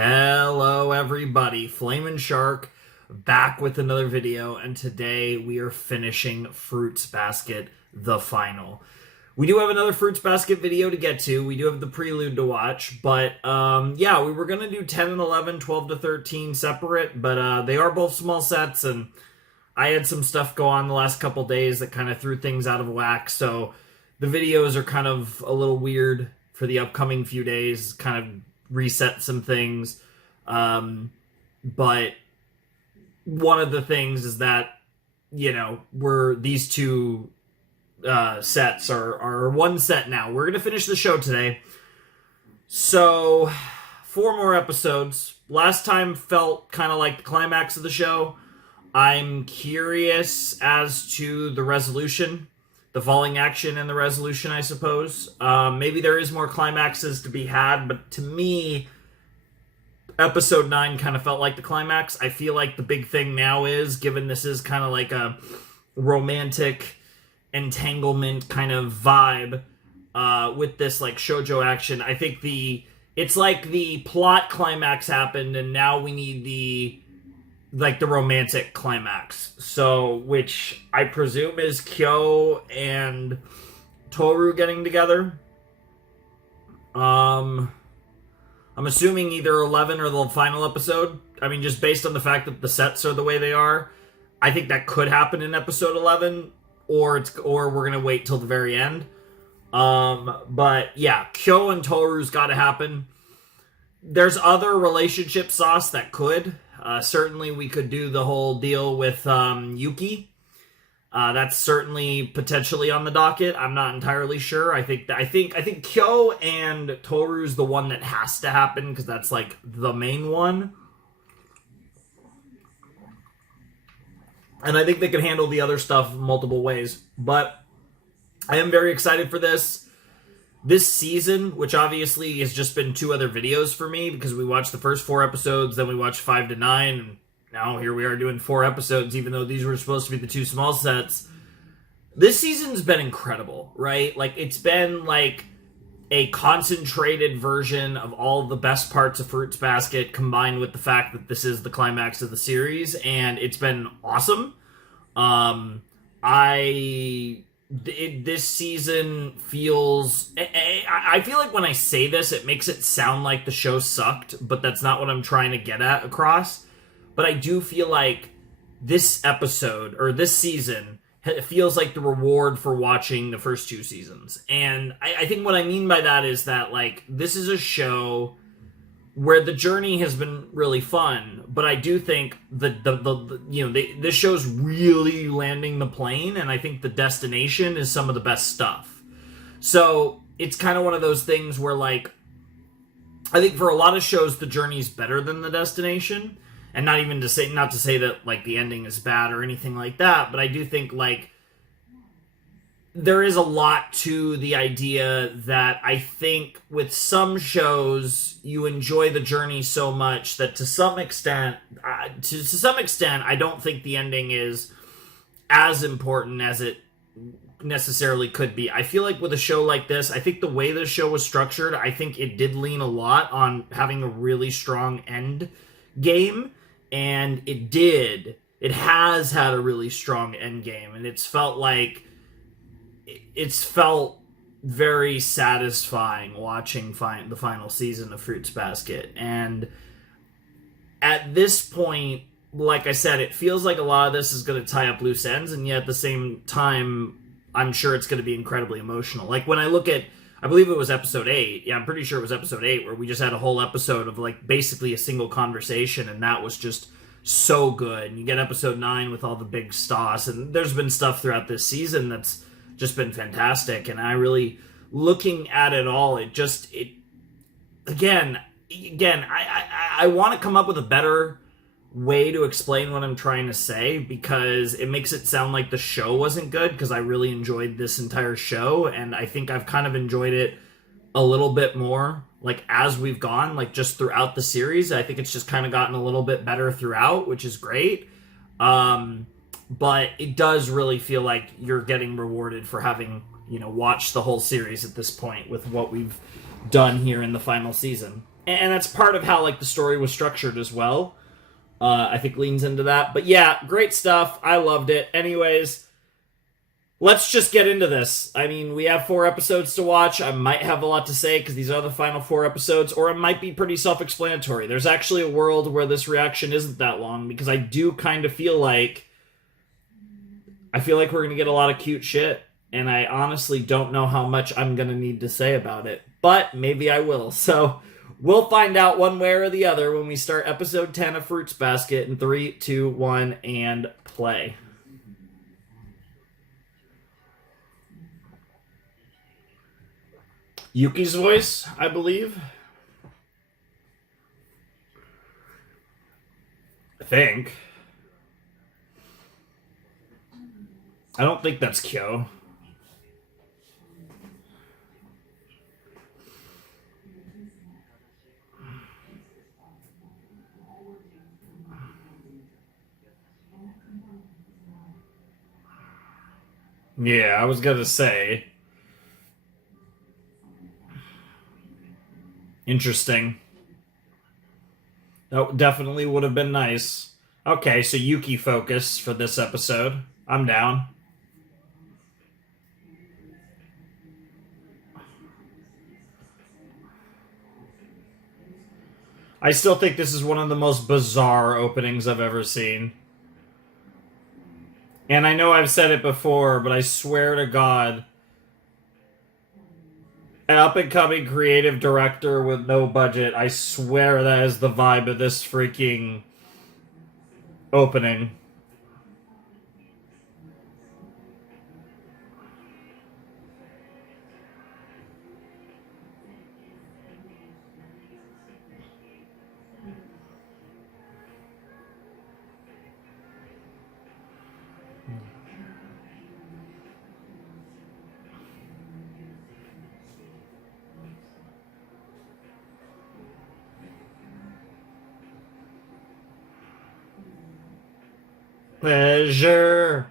Hello everybody, Flamin' Shark back with another video, and today we are finishing Fruits Basket, the final. We do have another Fruits Basket video to get to, we do have the prelude to watch, but yeah, we were going to do 10 and 11, 12 to 13 separate, but they are both small sets, and I had some stuff go on the last couple days that kind of threw things out of whack, so the videos are kind of a little weird for the upcoming few days, kind of reset some things, but one of the things is that, you know, these two sets are one set now. We're gonna finish the show today, so 4 more episodes. Last time felt kind of like the climax of the show. I'm curious as to the resolution, the falling action and the resolution, I suppose. Maybe there is more climaxes to be had, but to me, episode 9 kind of felt like the climax. I feel like the big thing now is, given this is kind of like a romantic entanglement kind of vibe with this like shoujo action, I think it's like the plot climax happened and now we need the romantic climax. So, which I presume is Kyo and Toru getting together. I'm assuming either 11 or the final episode. I mean, just based on the fact that the sets are the way they are, I think that could happen in episode 11, or we're gonna wait till the very end. But yeah, Kyo and Toru's got to happen. There's other relationship sauce that could. Certainly, we could do the whole deal with Yuki. That's certainly potentially on the docket. I'm not entirely sure. I think Kyo and Toru's the one that has to happen because that's like the main one. And I think they can handle the other stuff multiple ways. But I am very excited for this. This season, which obviously has just been 2 other videos for me because we watched the first 4 episodes, then we watched 5 to 9, and now here we are doing 4 episodes, even though these were supposed to be the 2 small sets. This season's been incredible, right? Like, it's been like a concentrated version of all the best parts of Fruits Basket combined with the fact that this is the climax of the series, and it's been awesome. This season feels... I feel like when I say this, it makes it sound like the show sucked, but that's not what I'm trying to get at across. But I do feel like this episode, or this season, it feels like the reward for watching the first 2 seasons. And I think what I mean by that is that, like, this is a show where the journey has been really fun, but I do think this show's really landing the plane, and I think the destination is some of the best stuff. So it's kind of one of those things where, like, I think for a lot of shows the journey's better than the destination, and not to say that like the ending is bad or anything like that, but I do think like there is a lot to the idea that I think with some shows you enjoy the journey so much that to some extent I don't think the ending is as important as it necessarily could be. I feel like with a show like this, I think the way the show was structured, I think it did lean a lot on having a really strong end game, and it has had a really strong end game, and it's felt very satisfying watching the final season of Fruits Basket. And at this point, like I said, it feels like a lot of this is going to tie up loose ends, and yet at the same time, I'm sure it's going to be incredibly emotional. Like when I look at, I believe it was episode 8, yeah, I'm pretty sure it was episode 8, where we just had a whole episode of like basically a single conversation, and that was just so good. And you get episode 9 with all the big stoss, and there's been stuff throughout this season that's just been fantastic, and I really, looking at it all, I want to come up with a better way to explain what I'm trying to say, because it makes it sound like the show wasn't good, because I really enjoyed this entire show, and I think I've kind of enjoyed it a little bit more, like, as we've gone, like, just throughout the series. I think it's just kind of gotten a little bit better throughout, which is great. But it does really feel like you're getting rewarded for having, watched the whole series at this point with what we've done here in the final season. and that's part of how like the story was structured as well. I think leans into that. But yeah, great stuff. I loved it. Anyways, let's just get into this. I mean, we have 4 episodes to watch. I might have a lot to say because these are the final 4 episodes, or it might be pretty self-explanatory. There's actually a world where this reaction isn't that long because I do kind of feel like we're going to get a lot of cute shit, and I honestly don't know how much I'm going to need to say about it, but maybe I will. So we'll find out one way or the other when we start episode 10 of Fruits Basket in 3, 2, 1, and play. Yuki's voice, I believe. I think. I don't think that's Kyo. Yeah, I was gonna say. Interesting. That definitely would have been nice. Okay, so Yuki focus for this episode. I'm down. I still think this is one of the most bizarre openings I've ever seen. And I know I've said it before, but I swear to God, an up-and-coming creative director with no budget, I swear that is the vibe of this freaking opening. Pleasure.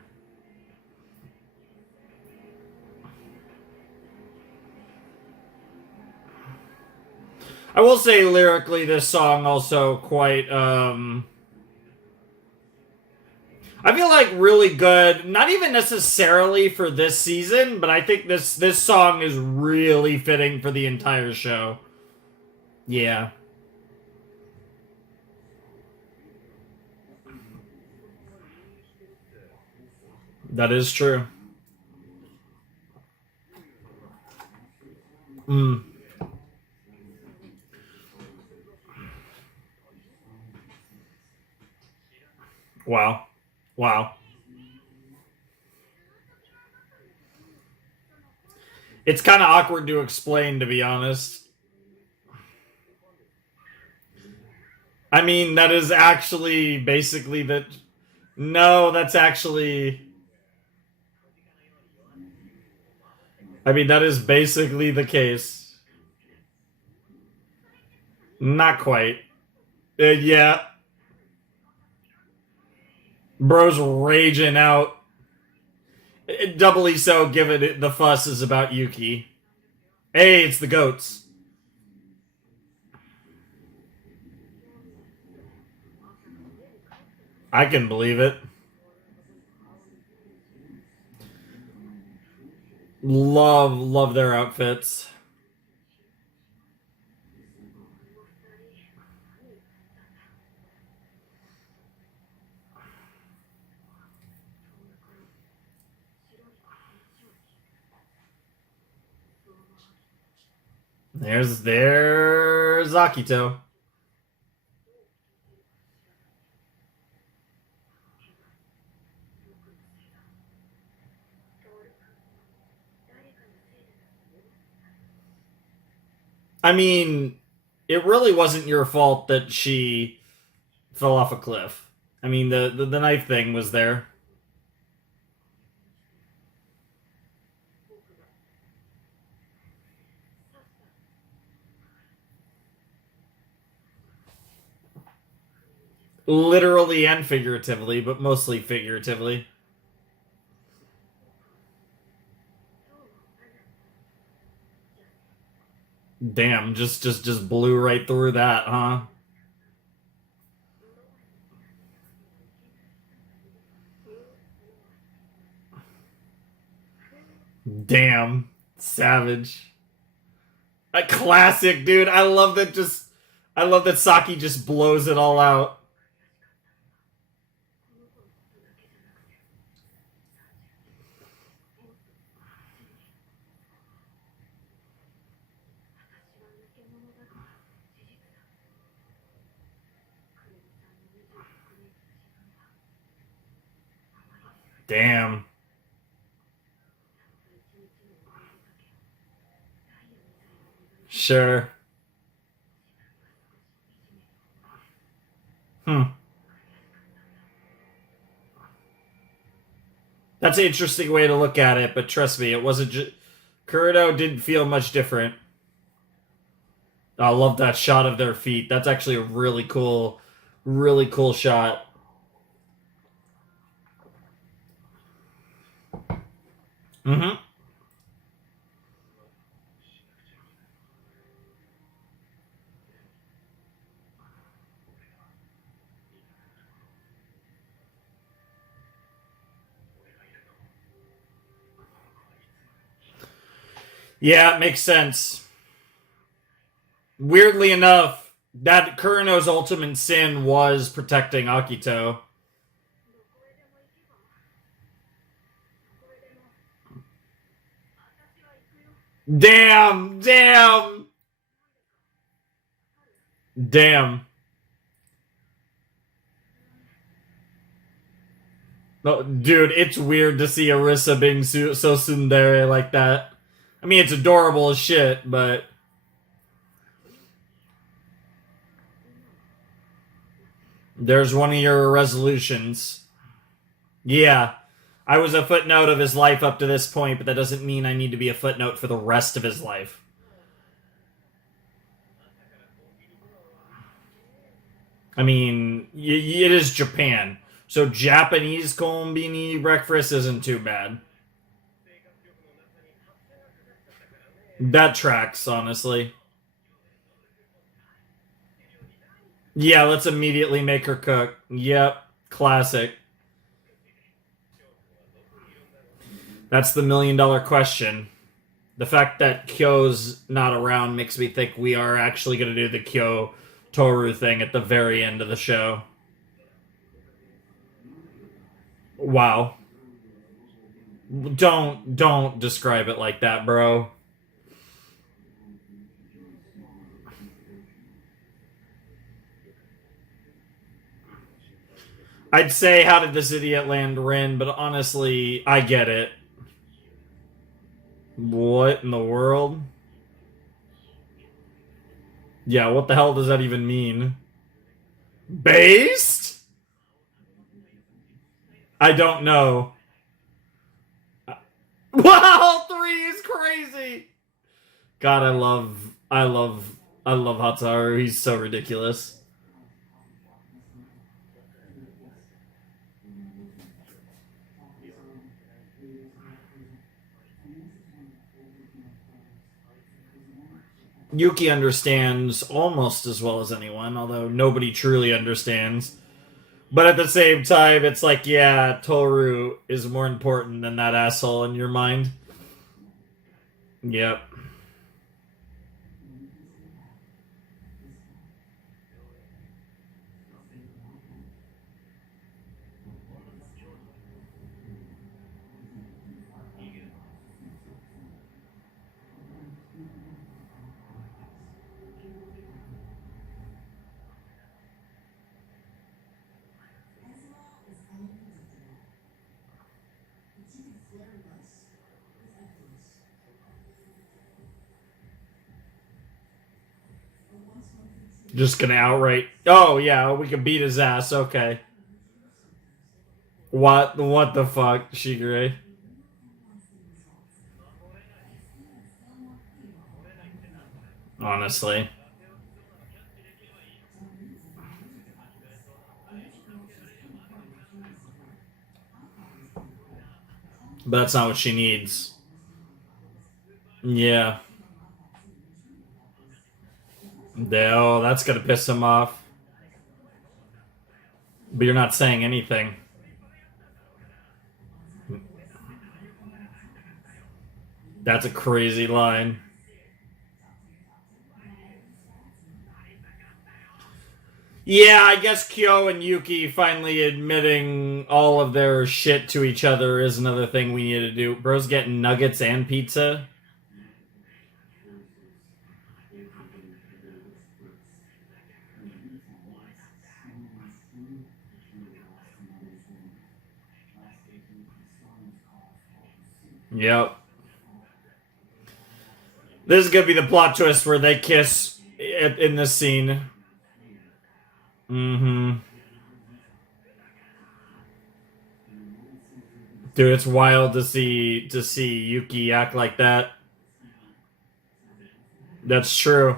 I will say lyrically this song also quite I feel like really good, not even necessarily for this season, but I think this song is really fitting for the entire show. Yeah. That is true. Mm. Wow. Wow. It's kind of awkward to explain, to be honest. I mean, that is actually basically that. No, that's actually. I mean, that is basically the case. Not quite. Yeah. Bro's raging out. Doubly so given it, the fuss is about Yuki. Hey, it's the goats. I can believe it. Love their outfits. There's Akito. I mean, it really wasn't your fault that she fell off a cliff. I mean, the knife thing was there. Literally and figuratively, but mostly figuratively. Damn, just blew right through that, huh? Damn. Savage. A classic, dude. I love that Saki just blows it all out. Damn. Sure. Hmm. That's an interesting way to look at it, but trust me, it wasn't just. Kurudo didn't feel much different. I love that shot of their feet. That's actually a really cool shot. Mm-hmm. Yeah, it makes sense. Weirdly enough, that Kurino's ultimate sin was protecting Akito. Damn, damn, damn. No, dude, it's weird to see Arisa being so tsundere like that. I mean, it's adorable as shit, but there's one of your resolutions. Yeah. I was a footnote of his life up to this point, but that doesn't mean I need to be a footnote for the rest of his life. I mean, it is Japan. So Japanese konbini breakfast isn't too bad. That tracks, honestly. Yeah, let's immediately make her cook. Yep, classic. That's the $1 million question. The fact that Kyo's not around makes me think we are actually going to do the Kyo Toru thing at the very end of the show. Wow. Don't describe it like that, bro. I'd say how did this idiot land Rin, but honestly, I get it. What in the world? Yeah, what the hell does that even mean? Based? I don't know. Wow, three is crazy. God, I love Hatsuharu. He's so ridiculous. Yuki understands almost as well as anyone, although nobody truly understands. But at the same time, it's like, yeah, Toru is more important than that asshole in your mind. Yep. Just gonna outright. Oh yeah, we can beat his ass. Okay. What the fuck, Shigure? Honestly, but that's not what she needs. Yeah. Oh, that's gonna piss him off. But you're not saying anything. That's a crazy line. Yeah, I guess Kyo and Yuki finally admitting all of their shit to each other is another thing we need to do. Bro's getting nuggets and pizza. Yep. This is gonna be the plot twist where they kiss in this scene. Mm-hmm. Dude, it's wild to see Yuki act like that. That's true.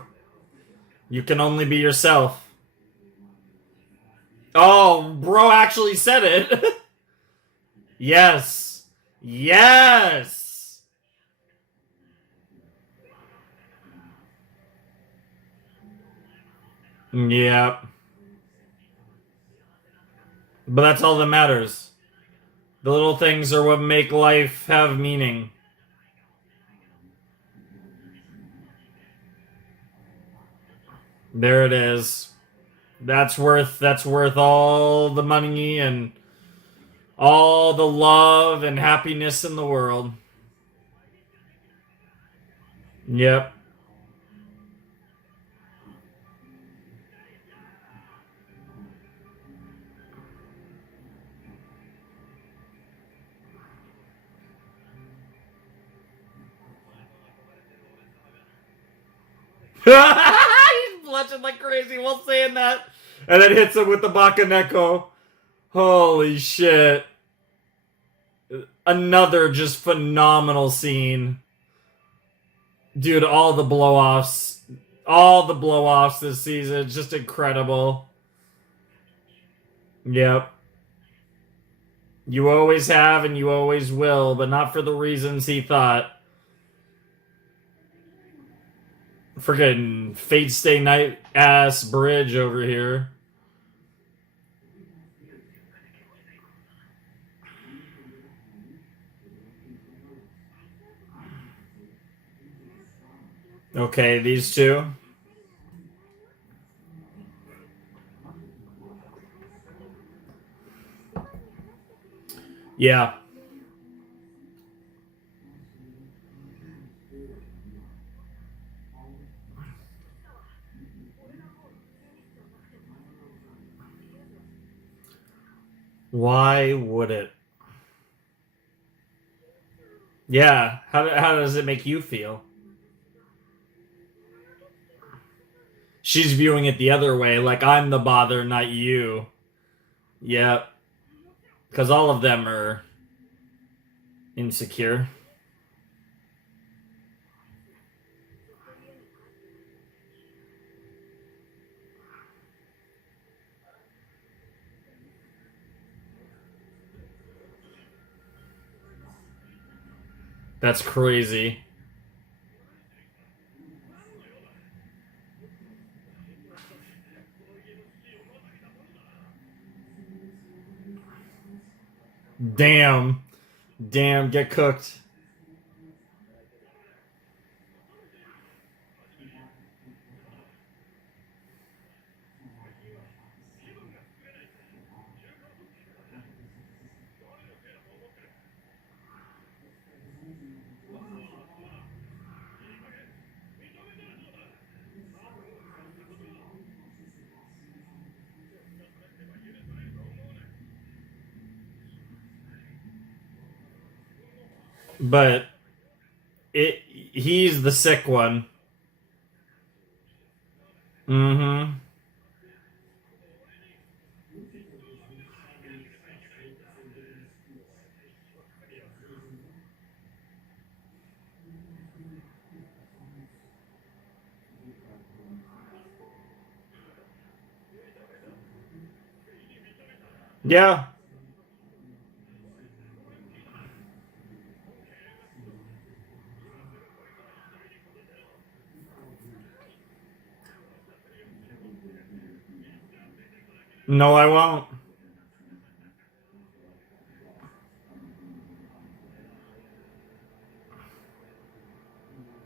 You can only be yourself. Oh, bro actually said it. Yes. Yes. Yep. But that's all that matters. The little things are what make life have meaning. There it is. That's worth all the money and all the love and happiness in the world. Yep. He's blushing like crazy while saying that. And then hits him with the Bakaneko. Holy shit. Another just phenomenal scene. Dude, all the blow-offs. All the blow-offs this season. Just incredible. Yep. You always have and you always will, but not for the reasons he thought. Freaking Fate Stay Night ass bridge over here. Okay, these two. Yeah. Why would it? Yeah. How does it make you feel? She's viewing it the other way, like I'm the bother, not you. Yep. Because all of them are insecure. That's crazy. Damn. Damn, get cooked. But it he's the sick one. Mm-hmm. Yeah. No, I won't.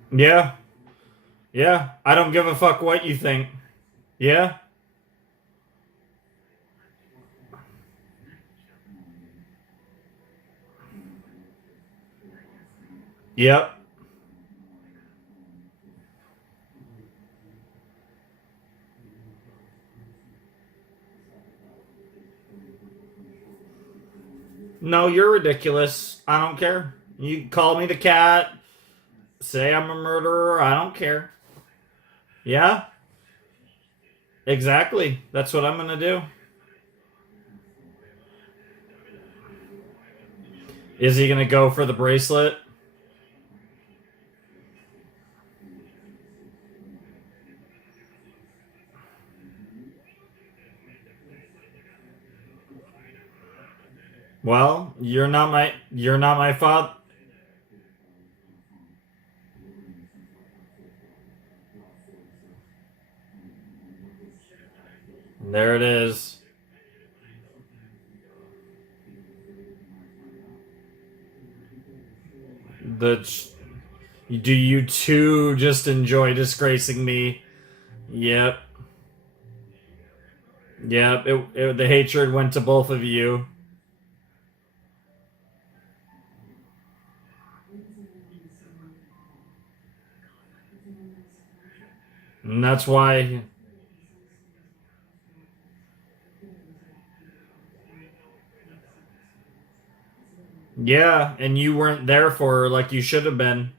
Yeah. Yeah. I don't give a fuck what you think. Yeah. Yep. No, you're ridiculous. I don't care. You call me the cat, say I'm a murderer. I don't care. Yeah, exactly. That's what I'm gonna do. Is he gonna go for the bracelet? Well, you're not my father. There it is. The do you two just enjoy disgracing me? Yep. Yep. The hatred went to both of you. And that's why. Yeah, and you weren't there for her like you should have been.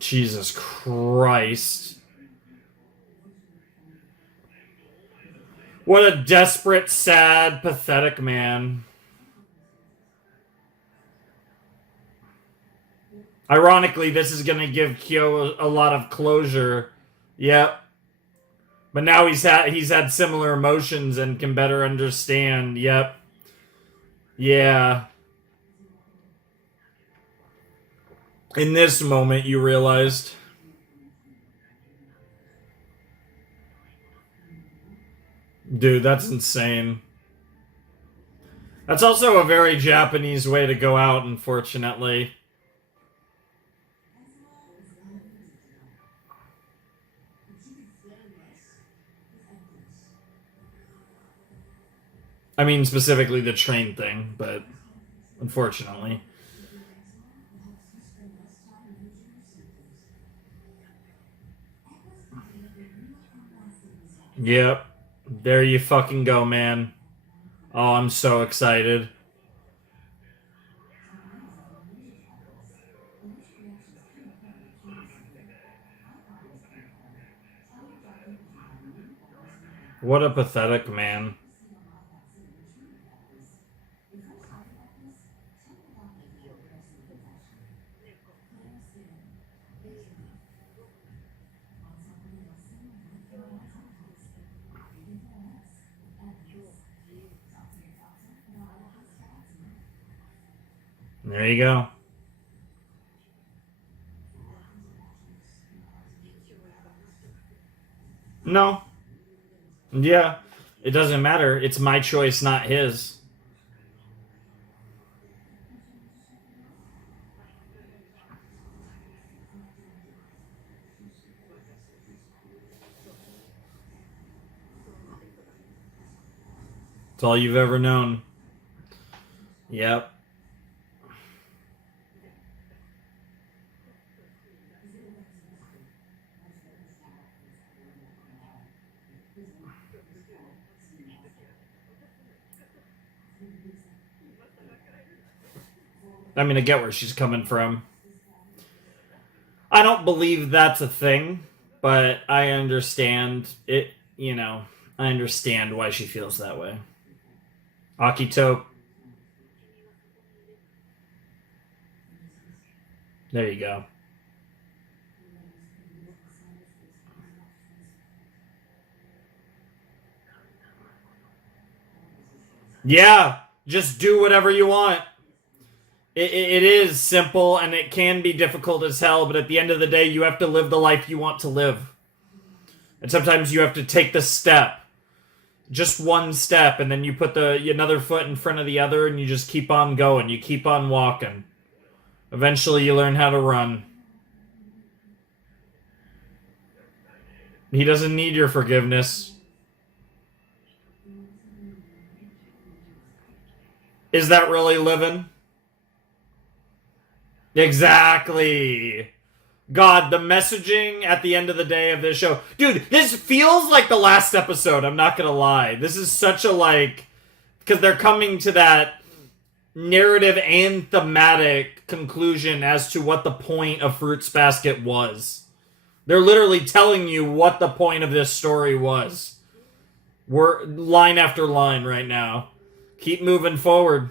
Jesus Christ. What a desperate, sad, pathetic man. Ironically, this is going to give Kyo a lot of closure. Yep. But now he's had similar emotions and can better understand. Yep. Yeah. In this moment, you realized. Dude, that's insane. That's also a very Japanese way to go out, unfortunately. I mean, specifically the train thing, but unfortunately. Yep. There you fucking go, man. Oh, I'm so excited. What a pathetic man. There you go. No. Yeah. It doesn't matter. It's my choice, not his. It's all you've ever known. Yep. I mean, I get where she's coming from. I don't believe that's a thing, but I understand it, I understand why she feels that way. Akito, there you go. Yeah, just do whatever you want. It is simple and it can be difficult as hell, but at the end of the day, you have to live the life you want to live. And sometimes you have to take the step. Just one step, and then you put another foot in front of the other, and you just keep on going. You keep on walking. Eventually, you learn how to run. He doesn't need your forgiveness. Is that really living? Exactly. God, the messaging at the end of the day of this show. Dude, this feels like the last episode, I'm not gonna lie. This is such a, because they're coming to that narrative and thematic conclusion as to what the point of Fruits Basket was. They're literally telling you what the point of this story was. We're line after line right now. Keep moving forward.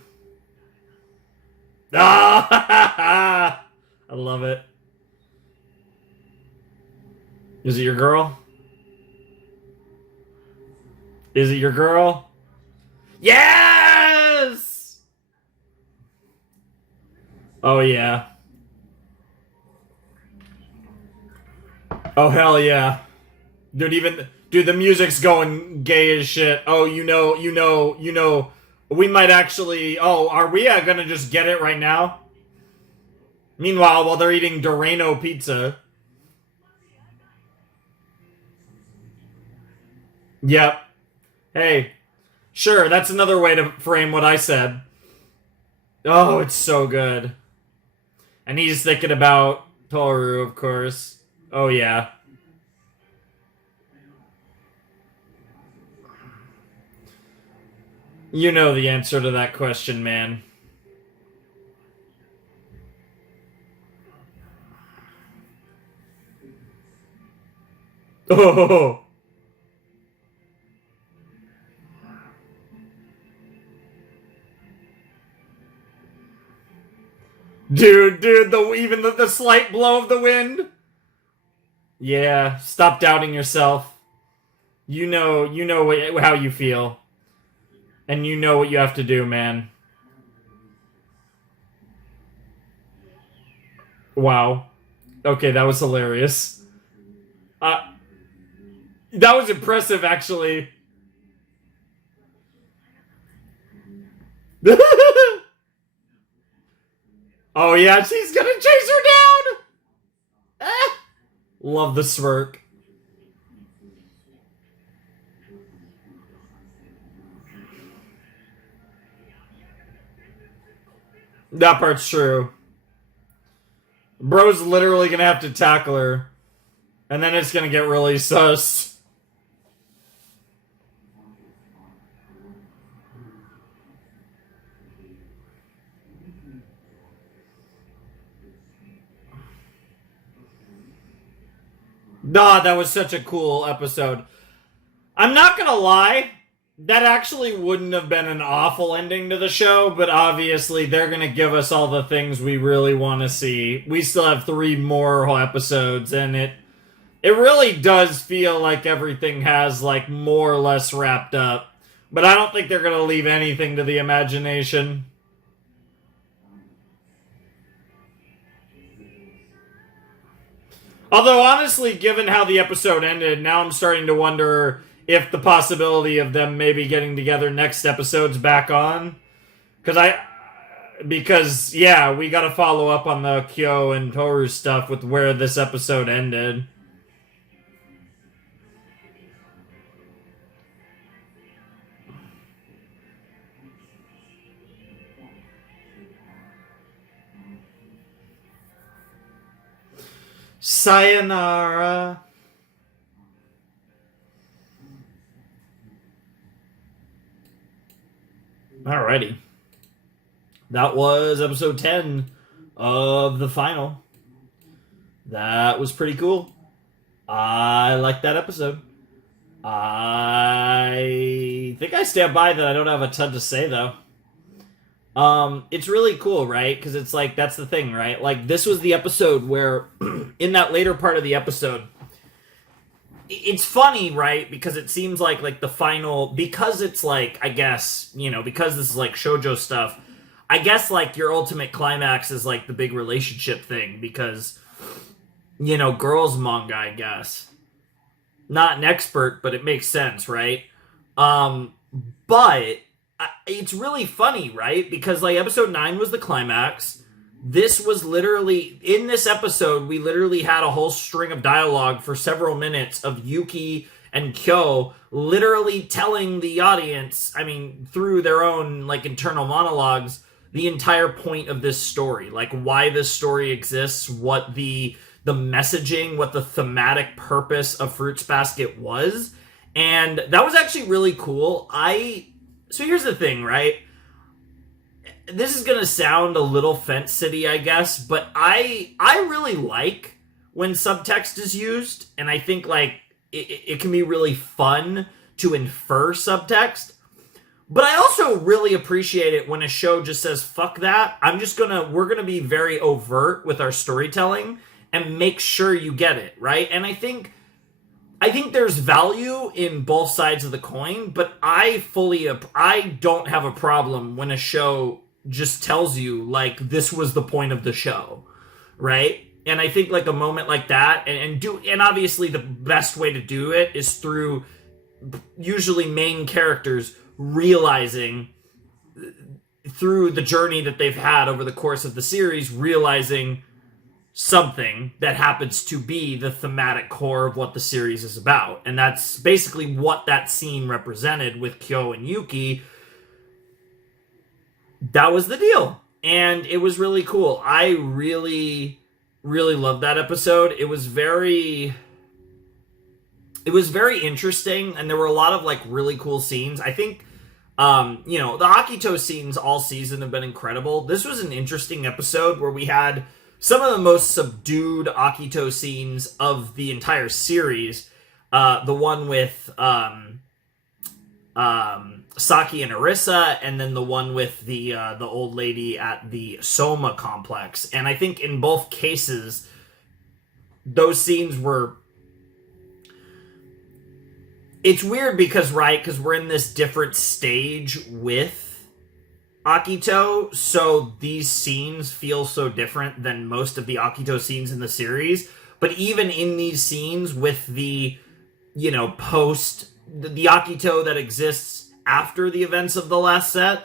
Ah! I love it. Is it your girl? Is it your girl? Yes! Oh, yeah. Oh, hell yeah. Dude, the music's going gay as shit. Oh, you know. We might actually... Oh, are we gonna just get it right now? Meanwhile, while they're eating Doreno pizza... Yep. Hey. Sure, that's another way to frame what I said. Oh, it's so good. And he's thinking about Toru, of course. Oh, yeah. You know the answer to that question, man. Oh. Dude, even the slight blow of the wind. Yeah, stop doubting yourself. You know how you feel. And you know what you have to do, man. Wow. Okay, that was hilarious. That was impressive, actually. Oh, yeah, she's gonna chase her down! Ah. Love the smirk. That part's true. Bro's literally gonna have to tackle her. And then it's gonna get really sus. Nah, that was such a cool episode. I'm not gonna lie, that actually wouldn't have been an awful ending to the show, but obviously they're gonna give us all the things we really want to see. We still have 3 more episodes, and it really does feel like everything has, more or less wrapped up. But I don't think they're gonna leave anything to the imagination. Although, honestly, given how the episode ended, now I'm starting to wonder if the possibility of them maybe getting together next episode's back on. Because, yeah, we gotta follow up on the Kyo and Toru stuff with where this episode ended. Sayonara. Alrighty. That was episode 10 of the final. That was pretty cool. I liked that episode. I think I stand by that I don't have a ton to say, though. It's really cool, right? Because it's that's the thing, right? This was the episode where, in that later part of the episode, it's funny, right? Because it seems like the final, because it's I guess, because this is shoujo stuff, I guess your ultimate climax is the big relationship thing, because, girls manga, I guess. not an expert, but it makes sense, right? Um, but it's really funny, right? Because like episode 9 was the climax. This was literally in this episode, we literally had a whole string of dialogue for several minutes of Yuki and Kyo literally telling the audience, I mean, through their own like internal monologues, the entire point of this story, like why this story exists, what the messaging, what the thematic purpose of Fruits Basket was. And that was actually really cool. So here's the thing, right? This is gonna sound a little fence city, I guess, but I really like when subtext is used, and I think like it can be really fun to infer subtext. But I also really appreciate it when a show just says fuck that. We're gonna be very overt with our storytelling and make sure you get it, right? And I think there's value in both sides of the coin, but I don't have a problem when a show just tells you like this was the point of the show, right? And I think like a moment like that, and obviously the best way to do it is through usually main characters realizing through the journey that they've had over the course of the series, realizing something that happens to be the thematic core of what the series is about. And that's basically what that scene represented with Kyo and Yuki. That was the deal. And it was really cool. I really, really loved that episode. It was very interesting, and there were a lot of like really cool scenes. I think the Akito scenes all season have been incredible. This was an interesting episode where we had some of the most subdued Akito scenes of the entire series. The one with Saki and Arisa, and then the one with the old lady at the Soma complex. And I think in both cases, those scenes were... It's weird because we're in this different stage with Akito, so these scenes feel so different than most of the Akito scenes in the series. But even in these scenes with the, post, the Akito that exists after the events of the last set,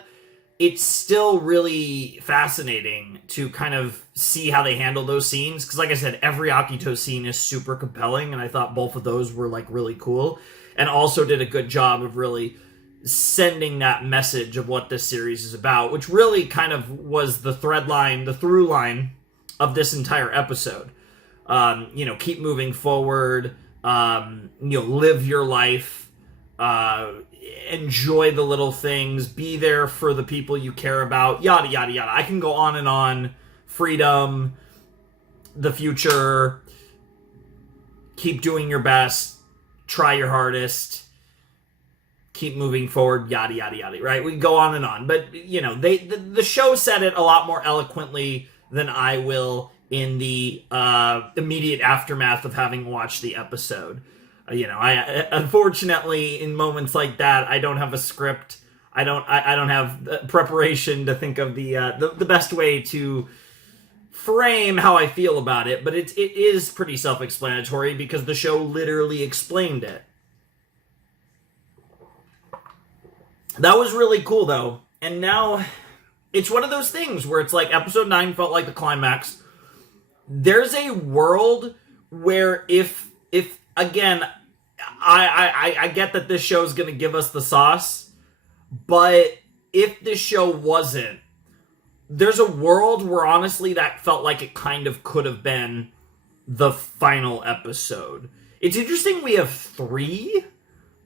it's still really fascinating to kind of see how they handle those scenes. Because like I said, every Akito scene is super compelling, and I thought both of those were like really cool. And also did a good job of really sending that message of what this series is about, which really kind of was the through line of this entire episode. Keep moving forward, live your life, enjoy the little things, be there for the people you care about, yada, yada, yada. I can go on and on. Freedom, the future, keep doing your best, try your hardest, keep moving forward, yada, yada, yada, right? We can go on and on. But, the show said it a lot more eloquently than I will in the immediate aftermath of having watched the episode. I unfortunately, in moments like that, I don't have a script. I don't have preparation to think of the best way to frame how I feel about it, but it is pretty self-explanatory because the show literally explained it. That was really cool, though. And now, it's one of those things where it's like episode 9 felt like the climax. There's a world where if again, I get that this show is going to give us the sauce, but if this show wasn't, there's a world where honestly that felt like it kind of could have been the final episode. It's interesting we have 3,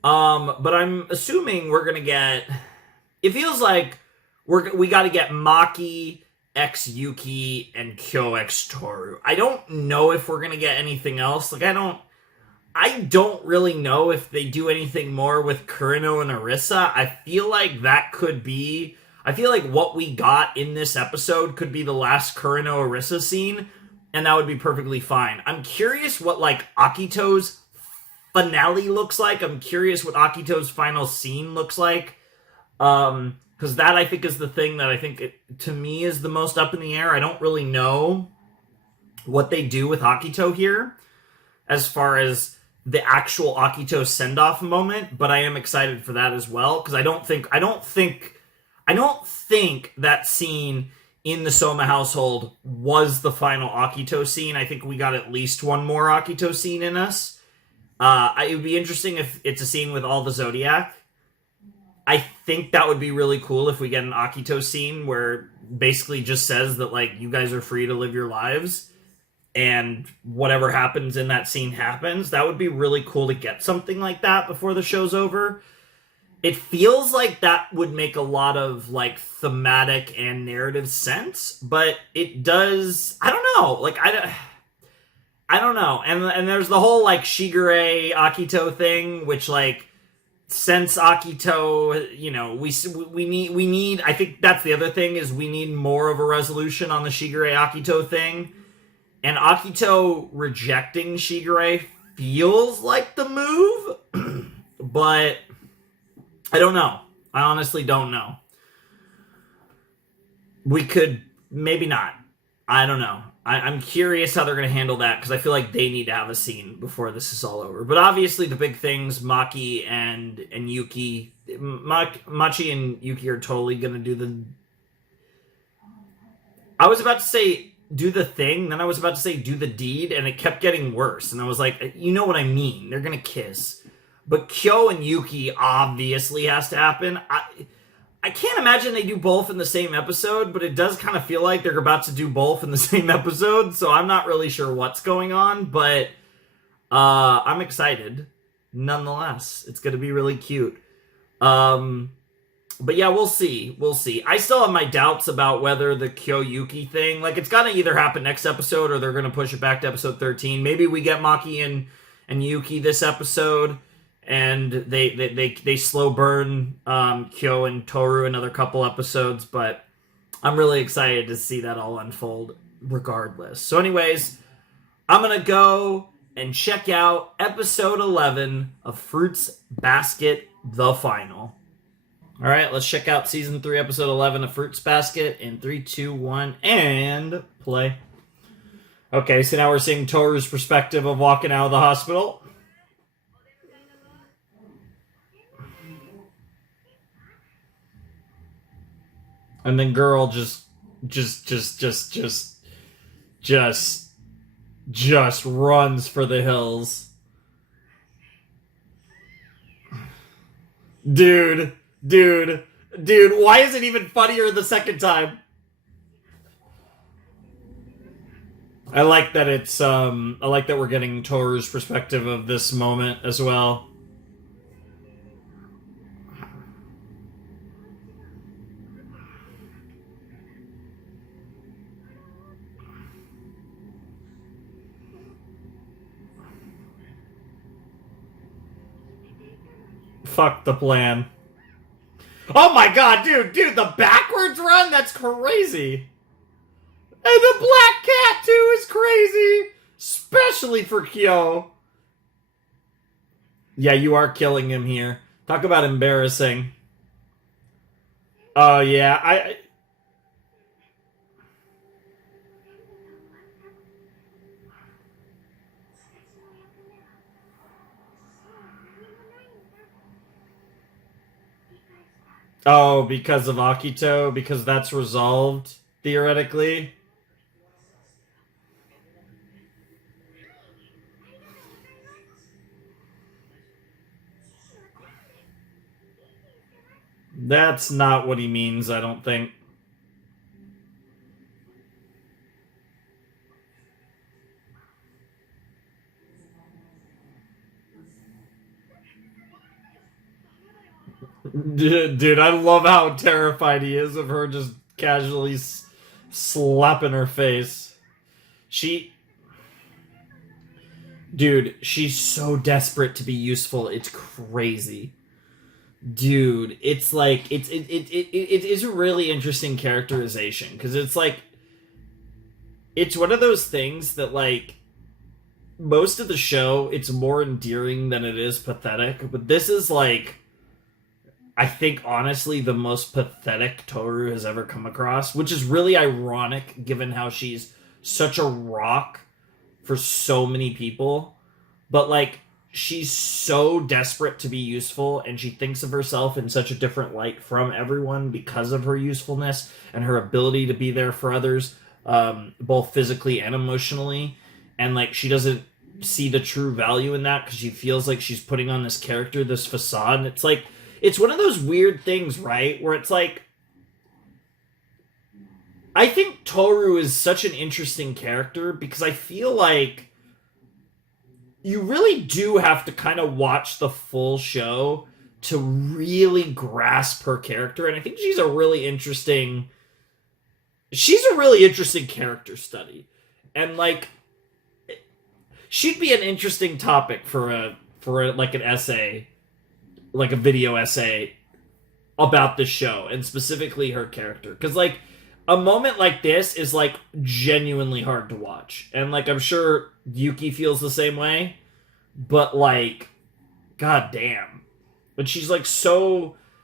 but I'm assuming we're gonna get... It feels like we gotta get Maki x Yuki and Kyo x Toru. I don't know if we're gonna get anything else. Like, I don't really know if they do anything more with Kurino and Arisa. I feel like that could be... I feel like what we got in this episode could be the last Kurino Arisa scene, and that would be perfectly fine. I'm curious what, like, Akito's finale looks like. I'm curious what Akito's final scene looks like. Because that, I think, is the thing that I think, to me, is the most up in the air. I don't really know what they do with Akito here, as far as the actual Akito send-off moment, but I am excited for that as well because I don't think that scene in the Soma household was the final Akito scene. I think we got at least one more Akito scene in us. It would be interesting if it's a scene with all the zodiac. I think that would be really cool if we get an Akito scene where basically just says that, like, you guys are free to live your lives and whatever happens in that scene happens. That would be really cool to get something like that before the show's over. It feels like that would make a lot of, like, thematic and narrative sense, but it does, I don't know, like, I don't know. And there's the whole, like, Shigure Akito thing, which, like, since Akito, you know, we need. I think that's the other thing is we need more of a resolution on the Shigure Akito thing, and Akito rejecting Shigure feels like the move, but I don't know. I honestly don't know. We could maybe not. I don't know. I'm curious how they're going to handle that because I feel like they need to have a scene before this is all over. But obviously the big things, Maki and Yuki, Machi and Yuki are totally going to do the... I was about to say do the thing, then I was about to say do the deed, and it kept getting worse. And I was like, you know what I mean. They're going to kiss. But Kyo and Yuki obviously has to happen. I can't imagine they do both in the same episode, but it does kind of feel like they're about to do both in the same episode, so I'm not really sure what's going on, but I'm excited. Nonetheless, it's going to be really cute. But yeah, we'll see. We'll see. I still have my doubts about whether the Kyo-Yuki thing, like, it's got to either happen next episode or they're going to push it back to episode 13. Maybe we get Maki and Yuki this episode, and they slow burn Kyo and Toru another couple episodes, but I'm really excited to see that all unfold regardless. So anyways, I'm going to go and check out episode 11 of Fruits Basket, the final. All right, let's check out season 3, episode 11 of Fruits Basket in 3, 2, 1, and play. Okay, so now we're seeing Toru's perspective of walking out of the hospital. And then girl just runs for the hills. Dude, why is it even funnier the second time? I like that it's I like that we're getting Toru's perspective of this moment as well. Fuck the plan. Oh my god, dude, the backwards run? That's crazy. And the black cat, too, is crazy. Especially for Kyo. Yeah, you are killing him here. Talk about embarrassing. Oh, yeah, Oh, because of Akito? Because that's resolved, theoretically? That's not what he means, I don't think. Dude, I love how terrified he is of her just casually slapping her face. Dude, she's so desperate to be useful. It's crazy. Dude, it's like it is a really interesting characterization because it's like it's one of those things that, like, most of the show it's more endearing than it is pathetic, but this is, like, I think honestly the most pathetic Toru has ever come across, which is really ironic given how she's such a rock for so many people. But, like, she's so desperate to be useful, and she thinks of herself in such a different light from everyone because of her usefulness and her ability to be there for others, both physically and emotionally. And like, she doesn't see the true value in that because she feels like she's putting on this character, this facade. And it's like, it's one of those weird things, right? Where it's like, I think Toru is such an interesting character because I feel like you really do have to kind of watch the full show to really grasp her character. And I think she's a really interesting character study. And like, she'd be an interesting topic for like an essay, like a video essay about the show, and specifically her character. Because like, a moment like this is like genuinely hard to watch, and like, I'm sure Yuki feels the same way, but like, god damn. But she's like,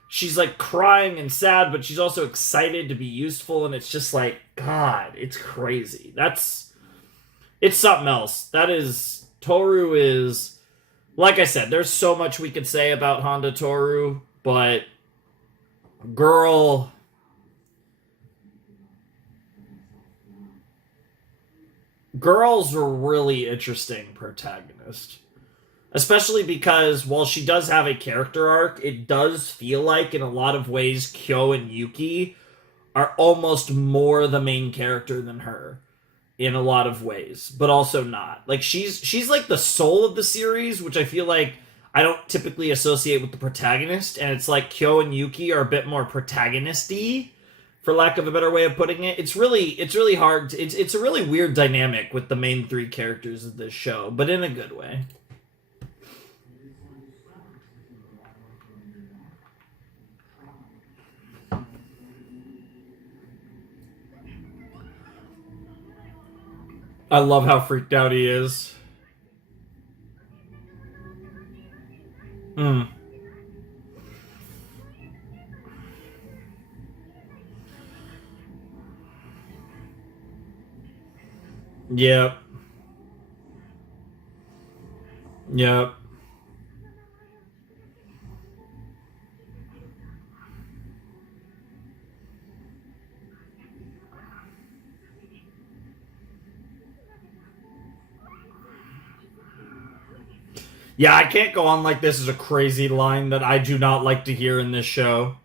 she's like crying and sad, but she's also excited to be useful, and it's just like, god, it's crazy. It's something else. Toru is, like I said, there's so much we could say about Honda Toru, but girl's a really interesting protagonist. Especially because while she does have a character arc, it does feel like in a lot of ways Kyo and Yuki are almost more the main character than her in a lot of ways, but also not. Like, she's like the soul of the series, which I feel like I don't typically associate with the protagonist, and it's like Kyo and Yuki are a bit more protagonist-y, for lack of a better way of putting it. It's really hard. It's a really weird dynamic with the main three characters of this show, but in a good way. I love how freaked out he is. Mm. Yep. Yep. Yeah, I can't go on like this is a crazy line that I do not like to hear in this show.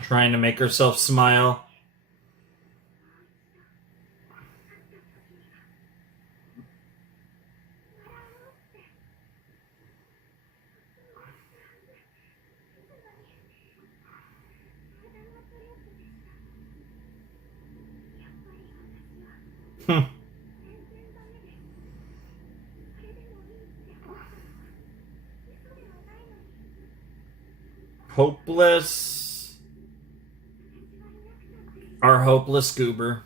Trying to make herself smile. Hopeless. Our hopeless goober.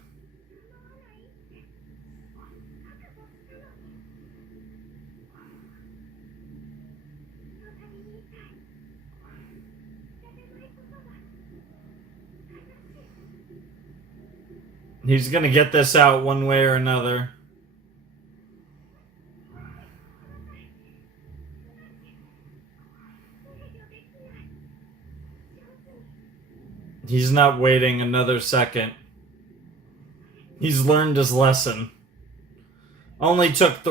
He's gonna get this out one way or another. He's not waiting another second. He's learned his lesson. Only took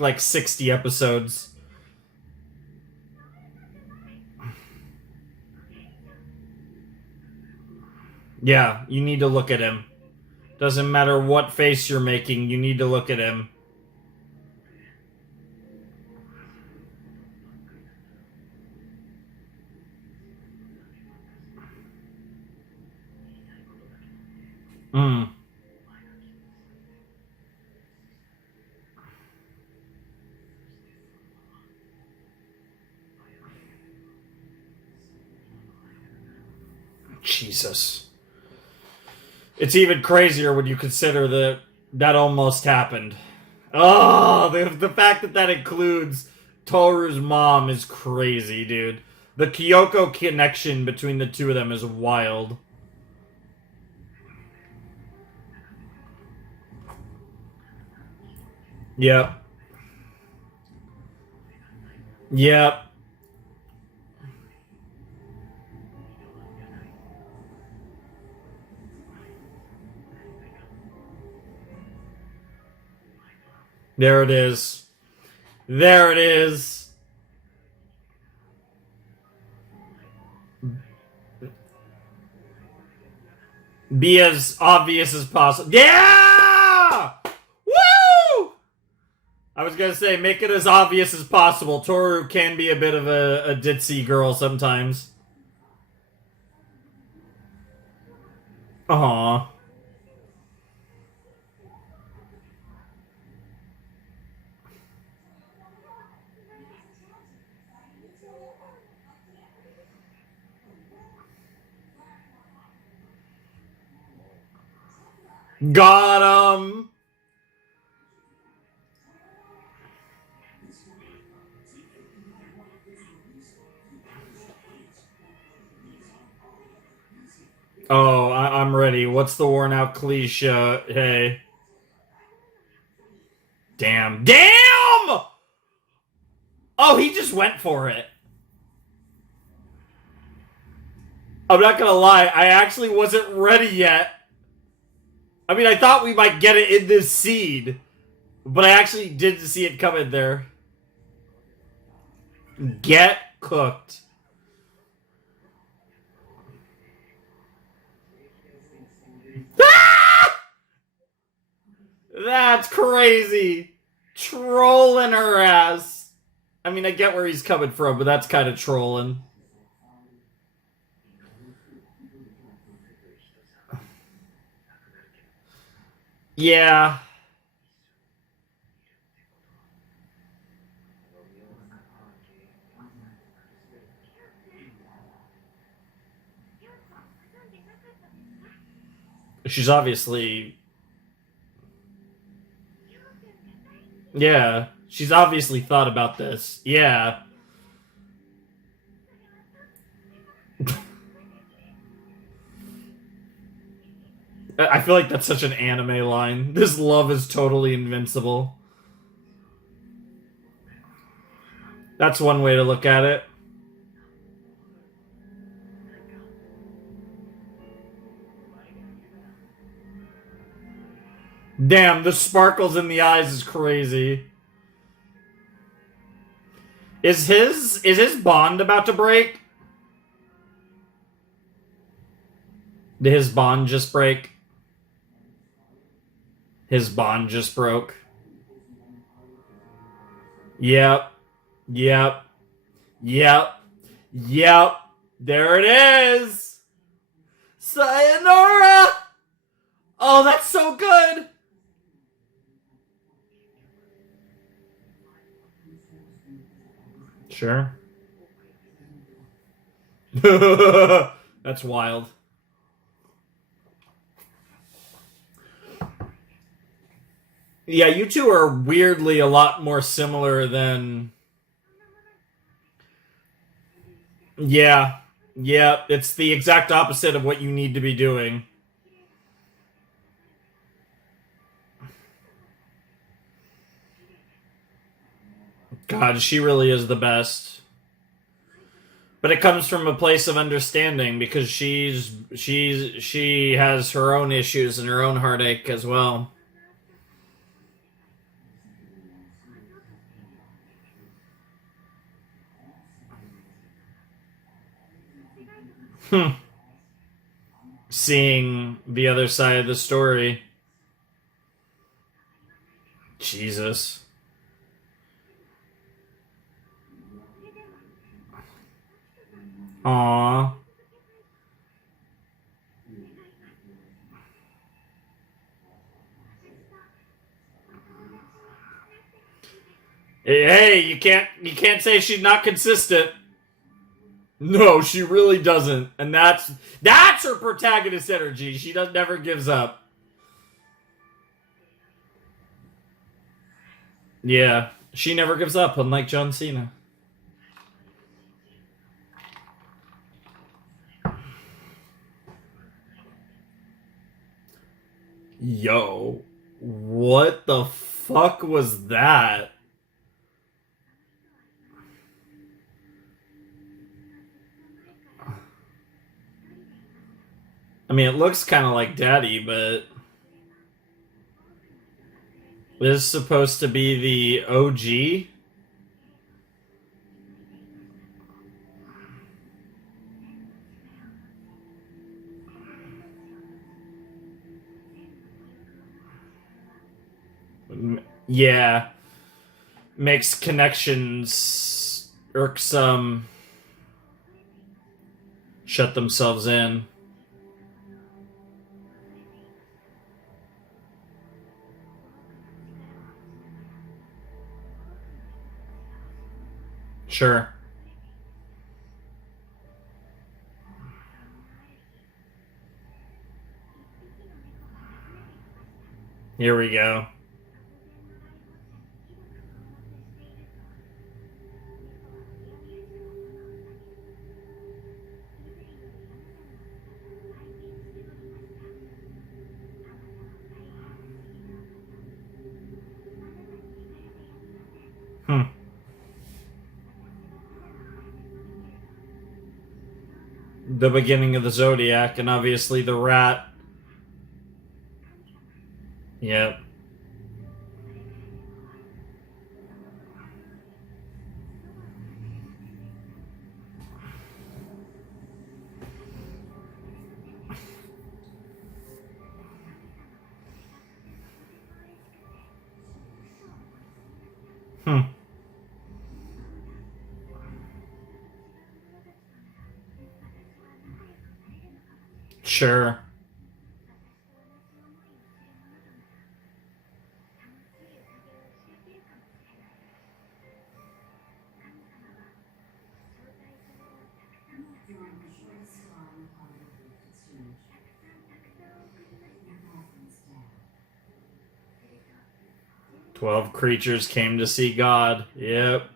like 60 episodes. Yeah, you need to look at him. Doesn't matter what face you're making, you need to look at him. Hmm. Jesus. It's even crazier when you consider that almost happened. Oh, the fact that includes Toru's mom is crazy, dude. The Kyoko connection between the two of them is wild. Yep. Yep. There it is. There it is. Be as obvious as possible. Yeah! Woo! I was gonna say, make it as obvious as possible. Toru can be a bit of a ditzy girl sometimes. Aww. Got him! Oh, I'm ready. What's the worn out cliche? Hey. Damn. Damn! Oh, he just went for it. I'm not gonna lie, I actually wasn't ready yet. I mean, I thought we might get it in this seed, but I actually didn't see it coming there. Get cooked. Ah! That's crazy. Trolling her ass. I mean, I get where he's coming from, but that's kind of trolling. Yeah. She's obviously... Yeah. She's obviously thought about this. Yeah. I feel like that's such an anime line. This love is totally invincible. That's one way to look at it. Damn, the sparkles in the eyes is crazy. Is his bond about to break? Did his bond just break? His bond just broke. Yep. Yep. Yep. Yep. There it is. Sayonara! Oh, that's so good! Sure. That's wild. Yeah, you two are weirdly a lot more similar than... Yeah. Yeah, it's the exact opposite of what you need to be doing. God, she really is the best. But it comes from a place of understanding because she has her own issues and her own heartache as well. Seeing the other side of the story. Jesus. Aww. Hey, you can't say she's not consistent. No, she really doesn't. And that's her protagonist energy. She never gives up. Yeah, she never gives up, unlike John Cena. Yo, what the fuck was that? I mean, it looks kind of like Daddy, but this is supposed to be the OG? Yeah. Makes connections irksome. Shut themselves in. Sure. Here we go. Hmm. The beginning of the zodiac, and obviously the rat. Yep. Hmm. Sure. "12 creatures came to see God." Yep.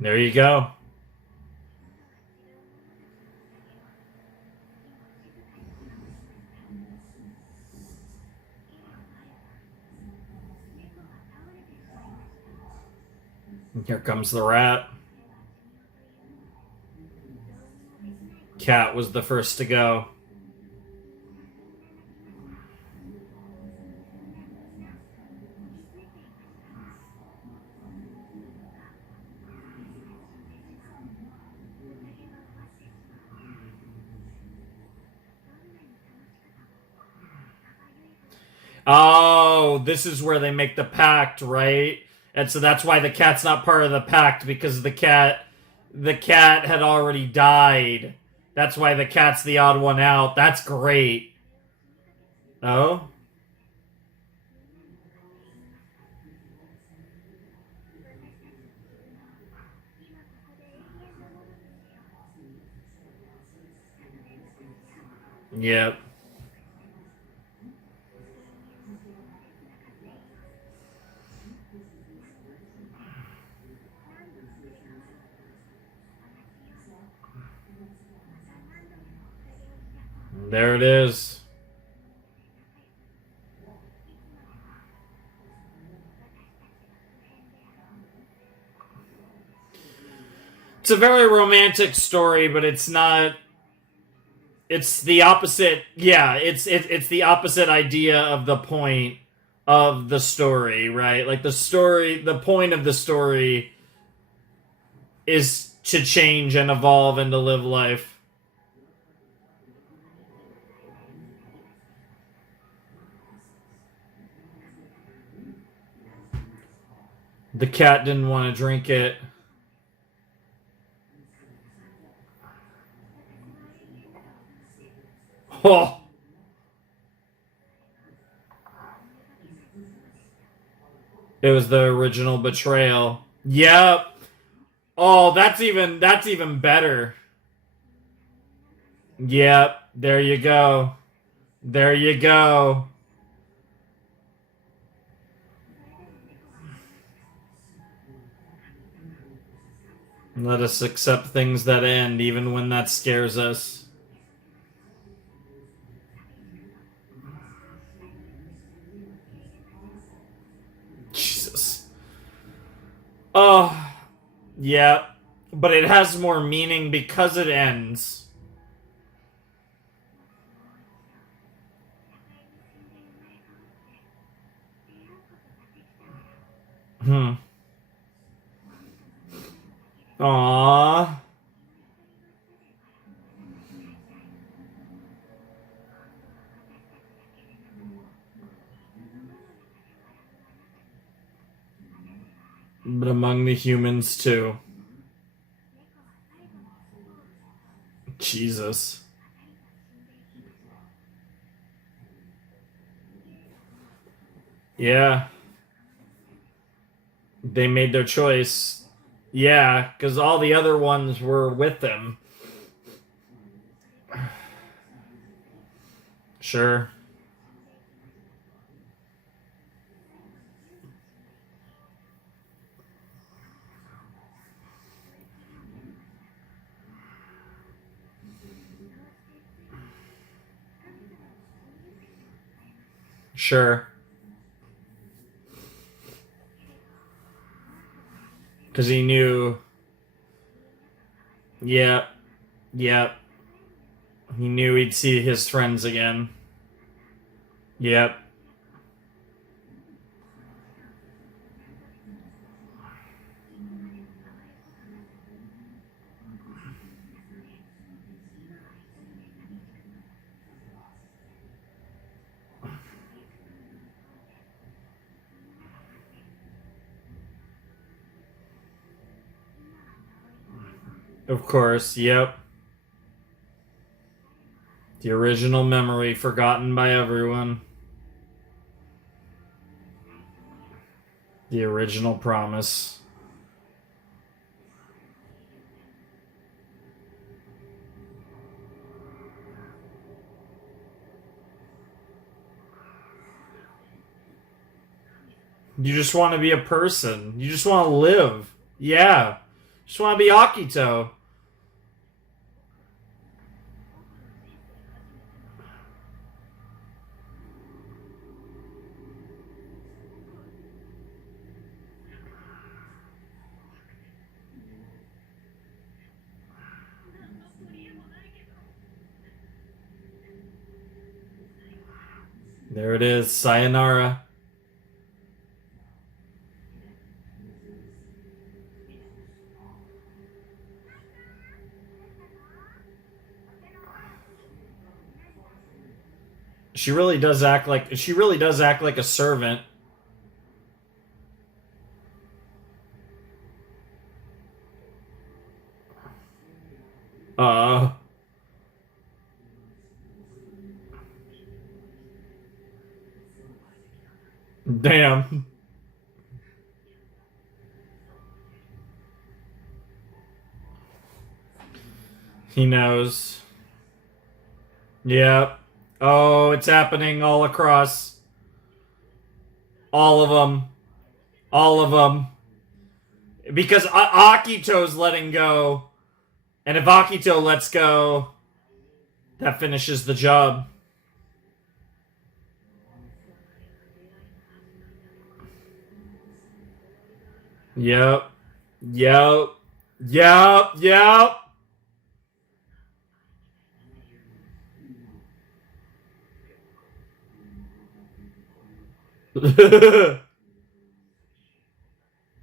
There you go. Here comes the rat. Cat was the first to go. Oh, this is where they make the pact, right? And so that's why the cat's not part of the pact, because the cat had already died. That's why the cat's the odd one out. That's great. Oh? Yep. There it is. It's a very romantic story, but it's not. It's the opposite. Yeah, it's the opposite idea of the point of the story, right? Like the point of the story is to change and evolve and to live life. The cat didn't want to drink it. Oh, it was the original betrayal. Yep. Oh, that's even better. Yep. There you go. There you go. Let us accept things that end, even when that scares us. Jesus. Oh, yeah. But it has more meaning because it ends. Hmm. Aww. But among the humans, too. Jesus. Yeah. They made their choice. Yeah, because all the other ones were with them. Sure. Sure. Because he knew. Yep. Yep. He knew he'd see his friends again. Yep. Of course. Yep. The original memory forgotten by everyone. The original promise. You just want to be a person. You just want to live. Yeah. You just want to be Akito. There it is. Sayonara. She really does act like a servant. Uh damn. He knows. Yep. Oh, it's happening all across. All of them. All of them. Because Akito's letting go. And if Akito lets go, that finishes the job. Yep. Yep. Yep. Yep.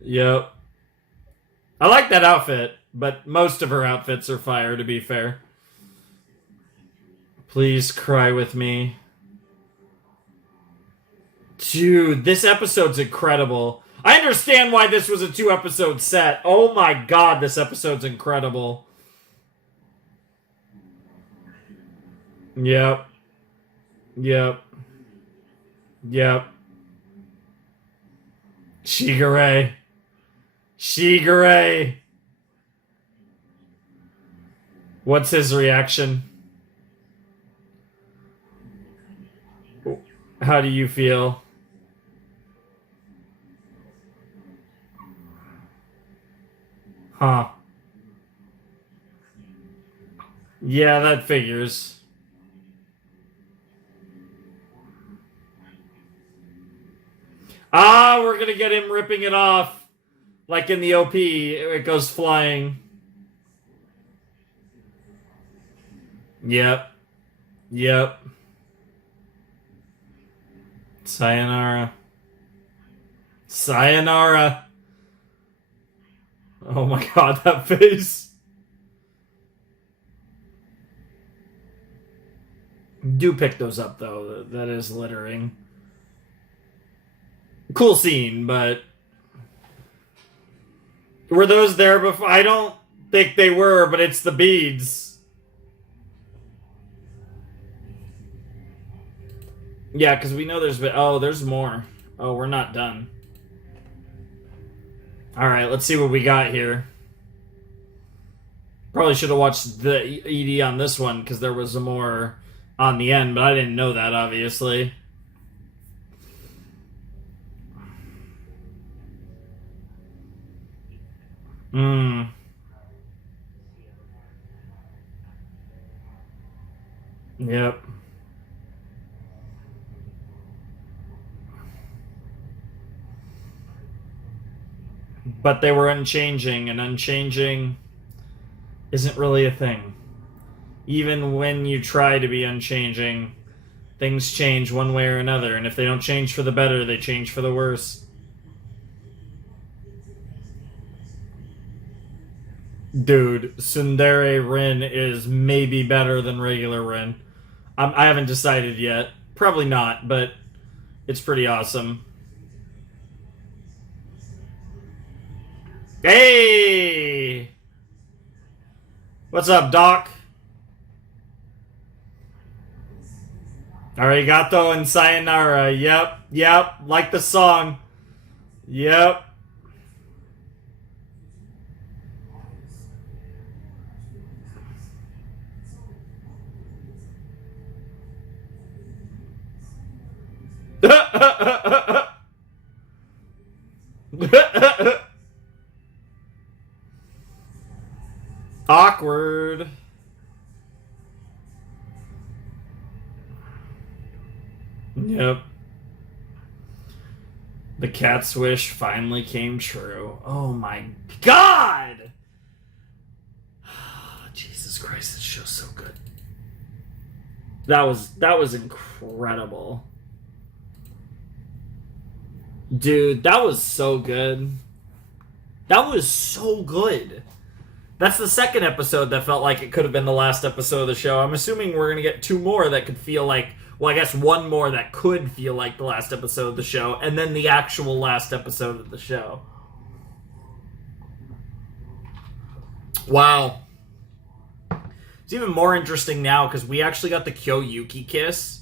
Yep. I like that outfit, but most of her outfits are fire, to be fair. Please cry with me. Dude, this episode's incredible. I understand why this was a 2-episode set. Oh my god, this episode's incredible. Yep. Yep. Yep. Shigure. Shigure. What's his reaction? How do you feel? Huh. Yeah, that figures. Ah, we're gonna get him ripping it off. Like in the OP, it goes flying. Yep. Yep. Sayonara. Sayonara. Oh my god, that face. Do pick those up, though. That is littering. Cool scene, but... Were those there before? I don't think they were, but it's the beads. Yeah, because we know there's been... Oh, there's more. Oh, we're not done. Alright, let's see what we got here. Probably should have watched the ED on this one, because there was more on the end, but I didn't know that, obviously. Yep. But they were unchanging, and unchanging isn't really a thing. Even when you try to be unchanging, things change one way or another, and if they don't change for the better, they change for the worse. Dude, Tsundere Rin is maybe better than regular Rin. I haven't decided yet. Probably not, but it's pretty awesome. Hey! What's up, Doc? Arigato and sayonara. Yep. Like the song. Yep. Awkward. Yep. The cat's wish finally came true. Oh my god! Jesus Christ, this show's so good. That was incredible. Dude, that was so good. That was so good. That's the second episode that felt like it could have been the last episode of the show. I'm assuming we're going to get two more that could feel like... Well, I guess one more that could feel like the last episode of the show, and then the actual last episode of the show. Wow. It's even more interesting now, because we actually got the Kyo-Yuki kiss,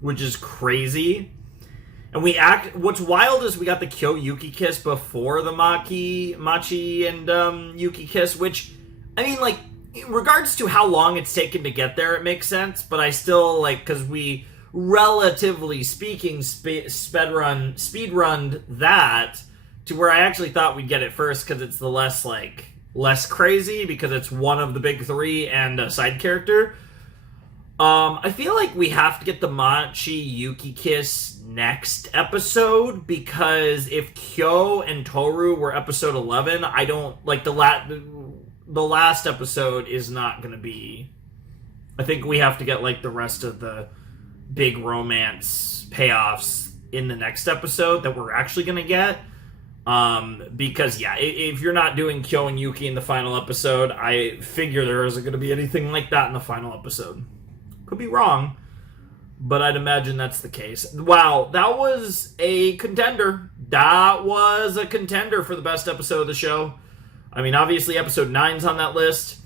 which is crazy. And what's wild is we got the Kyo-Yuki kiss before the Machi and Yuki kiss, which, I mean, like, in regards to how long it's taken to get there, it makes sense, but I still, like, because we, relatively speaking, speedrunned that to where I actually thought we'd get it first, because it's the less crazy, because it's one of the big three and a side character. I feel like we have to get the Machi Yuki kiss next episode, because if Kyo and Toru were episode 11, I don't like the last episode is not going to be... I think we have to get like the rest of the big romance payoffs in the next episode that we're actually going to get. Because yeah, if you're not doing Kyo and Yuki in the final episode, I figure there isn't going to be anything like that in the final episode. Could be wrong, but I'd imagine that's the case. Wow, that was a contender. That was a contender for the best episode of the show. I mean, obviously episode 9's on that list.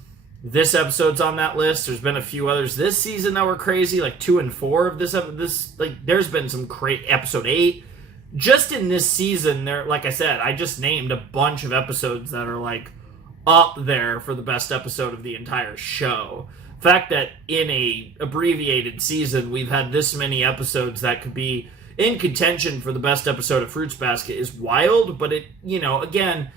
This episode's on that list. There's been a few others this season that were crazy, like 2 and 4 of this. Like, there's been some crazy... Episode 8. Just in this season, there, like I said, I just named a bunch of episodes that are, like, up there for the best episode of the entire show. fact that in a abbreviated season we've had this many episodes that could be in contention for the best episode of Fruits Basket is wild, but it, again,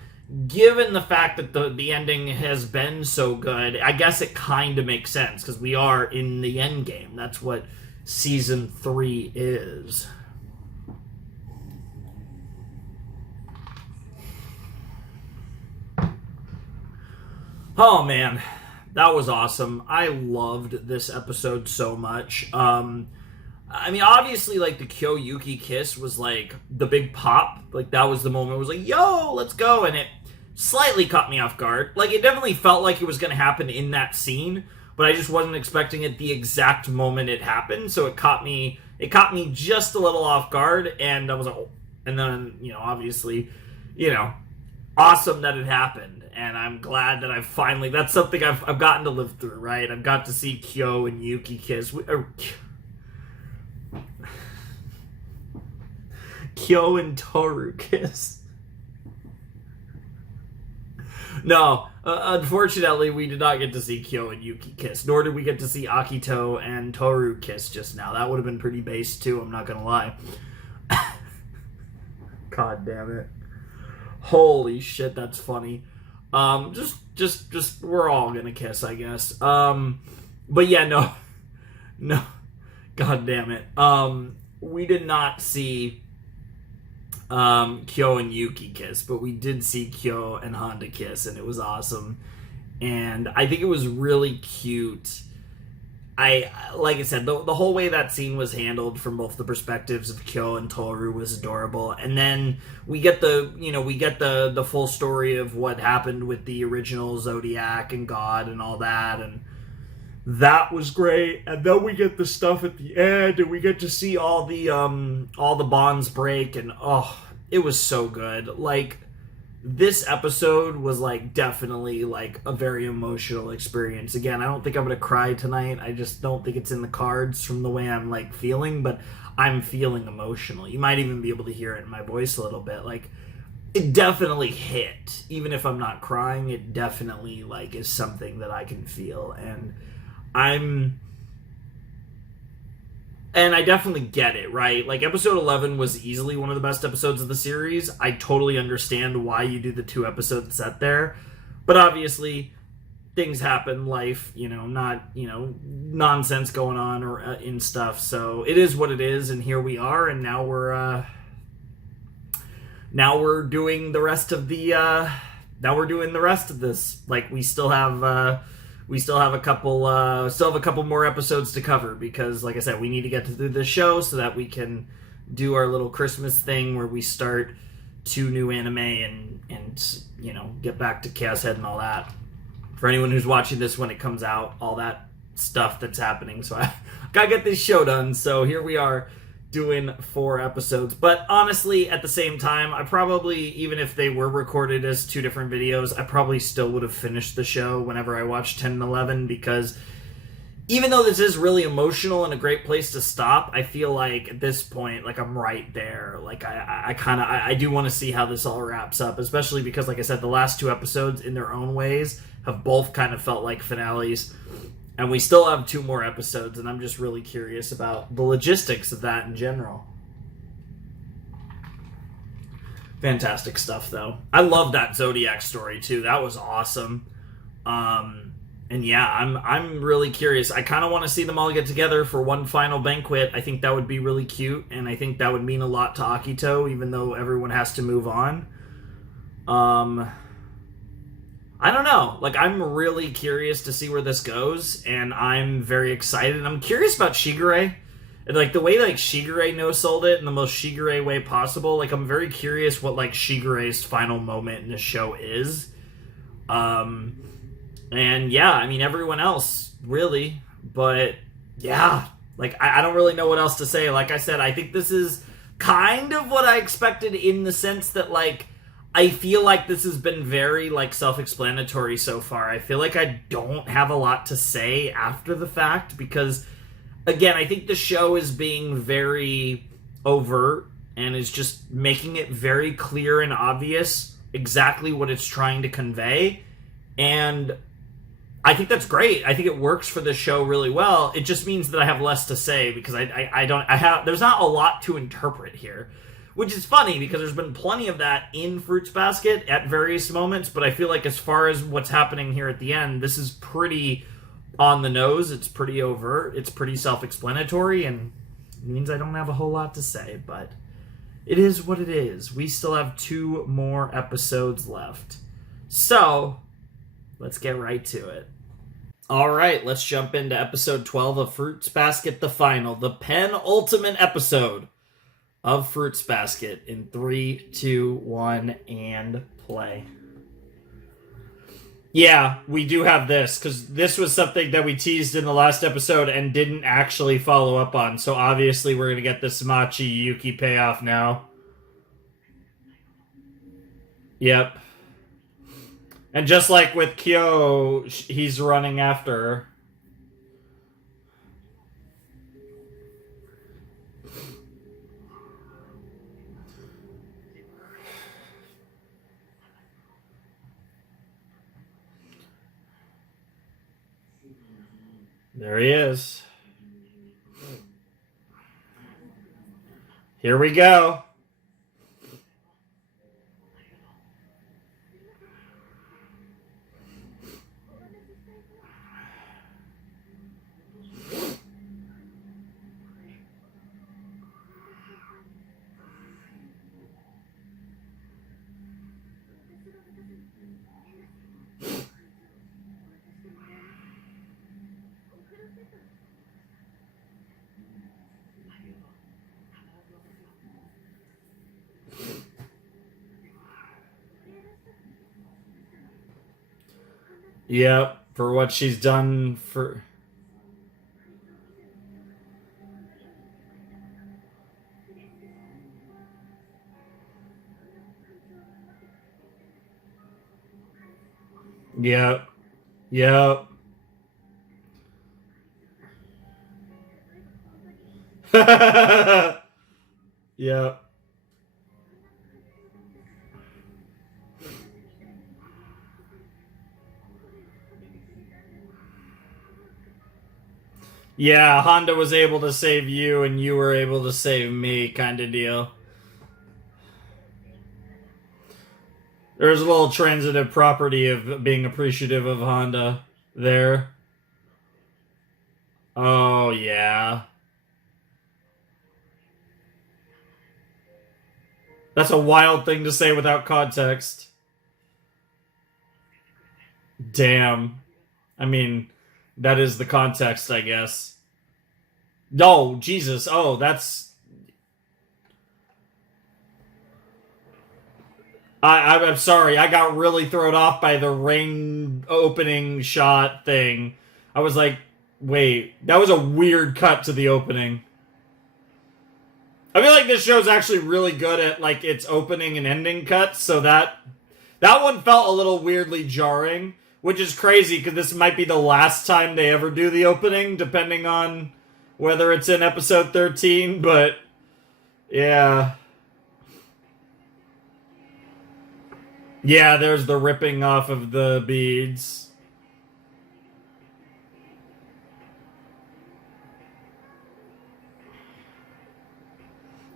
given the fact that the ending has been so good, I guess it kind of makes sense, because we are in the end game. That's what season 3 is. Oh, man. That was awesome. I loved this episode so much. Obviously, like, the Kyo-Yuki kiss was, like, the big pop. Like, that was the moment it was like, yo, let's go. And it slightly caught me off guard. Like, it definitely felt like it was going to happen in that scene, but I just wasn't expecting it the exact moment it happened. So it caught me just a little off guard. And I was like, oh. And then, obviously, awesome that it happened. And I'm glad that that's something I've gotten to live through, right? I've got to see Kyo and Yuki kiss. Kyo and Toru kiss. No, unfortunately, we did not get to see Kyo and Yuki kiss, nor did we get to see Akito and Toru kiss just now. That would have been pretty base, too, I'm not gonna lie. God damn it. Holy shit, that's funny. Just we're all gonna kiss, I guess. But yeah, no, god damn it. We did not see Kyo and Yuki kiss, but we did see Kyo and Honda kiss, and it was awesome. And I think it was really cute. Like I said, the whole way that scene was handled from both the perspectives of Kyo and Toru was adorable. And then we get the full story of what happened with the original Zodiac and God and all that, and that was great. And then we get the stuff at the end, and we get to see all the bonds break, and it was so good. Like, this episode was, like, definitely, like, a very emotional experience. Again, I don't think I'm gonna cry tonight. I just don't think it's in the cards from the way I'm, like, feeling, but I'm feeling emotional. You might even be able to hear it in my voice a little bit. Like, it definitely hit. Even if I'm not crying, it definitely, like, is something that I can feel. And I definitely get it, right? Like, episode 11 was easily one of the best episodes of the series. I totally understand why you do the 2 episodes set there. But obviously, things happen, life, not, nonsense going on or in stuff. So it is what it is, and here we are, and now we're doing the rest of this. Like, we still have a couple more episodes to cover, because, like I said, we need to get through this show so that we can do our little Christmas thing where we start 2 new anime and get back to Chaos Head and all that. For anyone who's watching this when it comes out, all that stuff that's happening. So I gotta get this show done. So here we are doing 4 episodes. But honestly, at the same time, I probably, even if they were recorded as 2 different videos, I probably still would have finished the show whenever I watched 10 and 11, because even though this is really emotional and a great place to stop, I feel like at this point, like, I'm right there. Like, I do want to see how this all wraps up, especially because, like I said, the last 2 episodes in their own ways have both kind of felt like finales. And we still have 2 more episodes, and I'm just really curious about the logistics of that in general. Fantastic stuff, though. I love that Zodiac story, too. That was awesome. And yeah, I'm really curious. I kind of want to see them all get together for one final banquet. I think that would be really cute, and I think that would mean a lot to Akito, even though everyone has to move on. I don't know. Like, I'm really curious to see where this goes, and I'm very excited. I'm curious about Shigure. And, like, the way, like, Shigure no-sold it in the most Shigure way possible. Like, I'm very curious what, like, Shigure's final moment in the show is. And, yeah, I mean, everyone else, really. But, yeah, like, I don't really know what else to say. Like I said, I think this is kind of what I expected, in the sense that, like, I feel like this has been very, like, self-explanatory so far. I feel like I don't have a lot to say after the fact, because, again, I think the show is being very overt and is just making it very clear and obvious exactly what it's trying to convey. And I think that's great. I think it works for this show really well. It just means that I have less to say because I don't I have there's not a lot to interpret here, which is funny because there's been plenty of that in Fruits Basket at various moments. But I feel like as far as what's happening here at the end, this is pretty on the nose. It's pretty overt. It's pretty self-explanatory, and it means I don't have a whole lot to say. But it is what it is. We still have 2 more episodes left, so let's get right to it. All right, let's jump into episode 12 of Fruits Basket, the final, the penultimate episode of Fruits Basket. In 3, 2, 1, and play. Yeah, we do have this, because this was something that we teased in the last episode and didn't actually follow up on, so obviously we're going to get this Machi Yuki payoff now. Yep. And just like with Kyo, he's running after her. There he is. Here we go. Yep, for what she's done for... Yep. Yep. Yep. Yeah, Honda was able to save you and you were able to save me, kind of deal. There's a little transitive property of being appreciative of Honda there. Oh, yeah. That's a wild thing to say without context. Damn. I mean, that is the context, I guess. No, Jesus. Oh, that's... I'm sorry. I got really thrown off by the ring opening shot thing. I was like, wait, that was a weird cut to the opening. I feel like this show's actually really good at like its opening and ending cuts, so that one felt a little weirdly jarring, which is crazy because this might be the last time they ever do the opening, depending on whether it's in episode 13, but yeah. Yeah, there's the ripping off of the beads.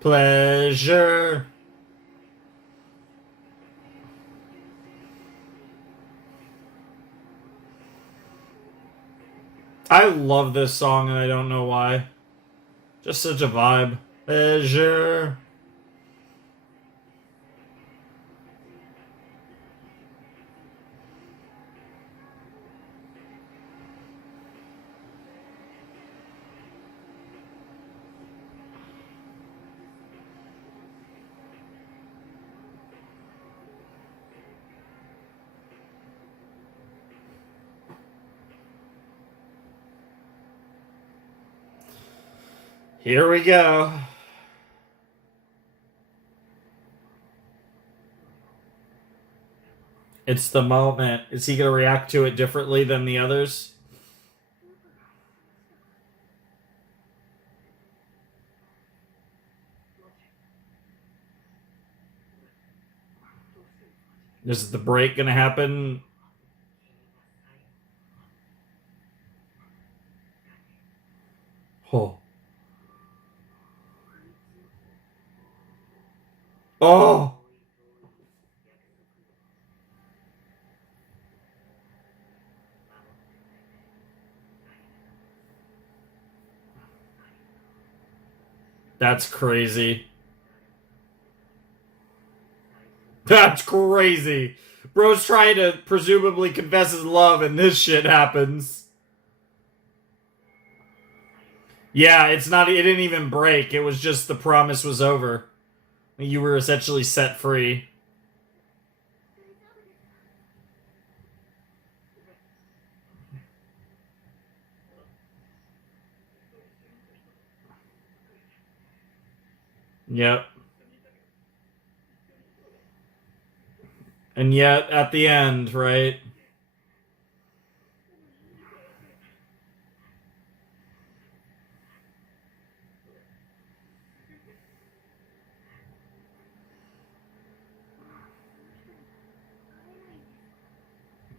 Pleasure. I love this song and I don't know why. Just such a vibe. Pleasure. Here we go. It's the moment. Is he going to react to it differently than the others? Is the break going to happen? Oh. Oh. That's crazy. That's crazy. Bro's trying to presumably confess his love and this shit happens. Yeah, it's not, it didn't even break. It was just the promise was over. You were essentially set free. Yep. And yet, at the end, right?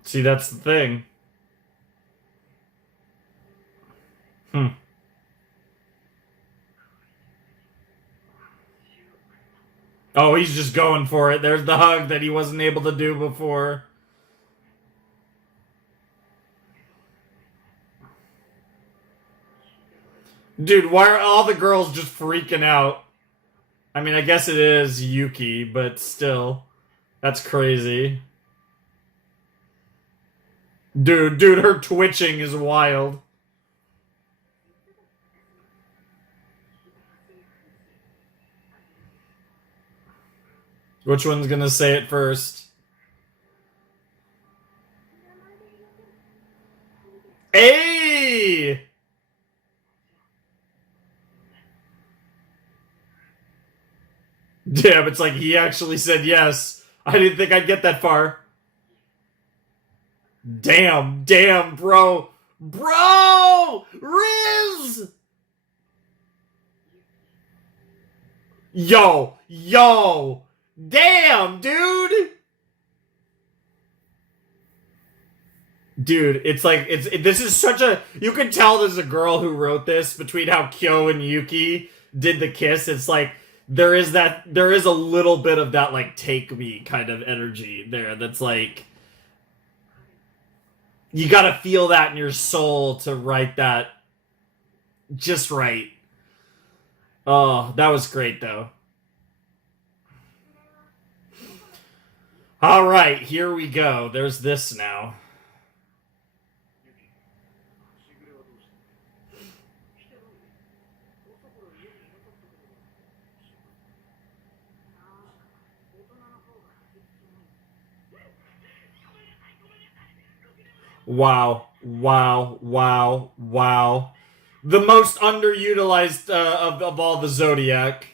See, that's the thing. Hmm. Oh, he's just going for it. There's the hug that he wasn't able to do before. Dude, why are all the girls just freaking out? I mean, I guess it is Yuki, but still. That's crazy. Dude, her twitching is wild. Which one's gonna say it first? Hey! Damn, it's like he actually said yes. I didn't think I'd get that far. Damn, bro. Bro! Riz! Yo! Damn, dude! Dude, it's like this is such a, you can tell there's a girl who wrote this between how Kyo and Yuki did the kiss. It's like there is a little bit of that like take me kind of energy there that's like you got to feel that in your soul to write that just right. Oh, that was great though. All right, here we go. There's this now. Wow. The most underutilized of all the Zodiac.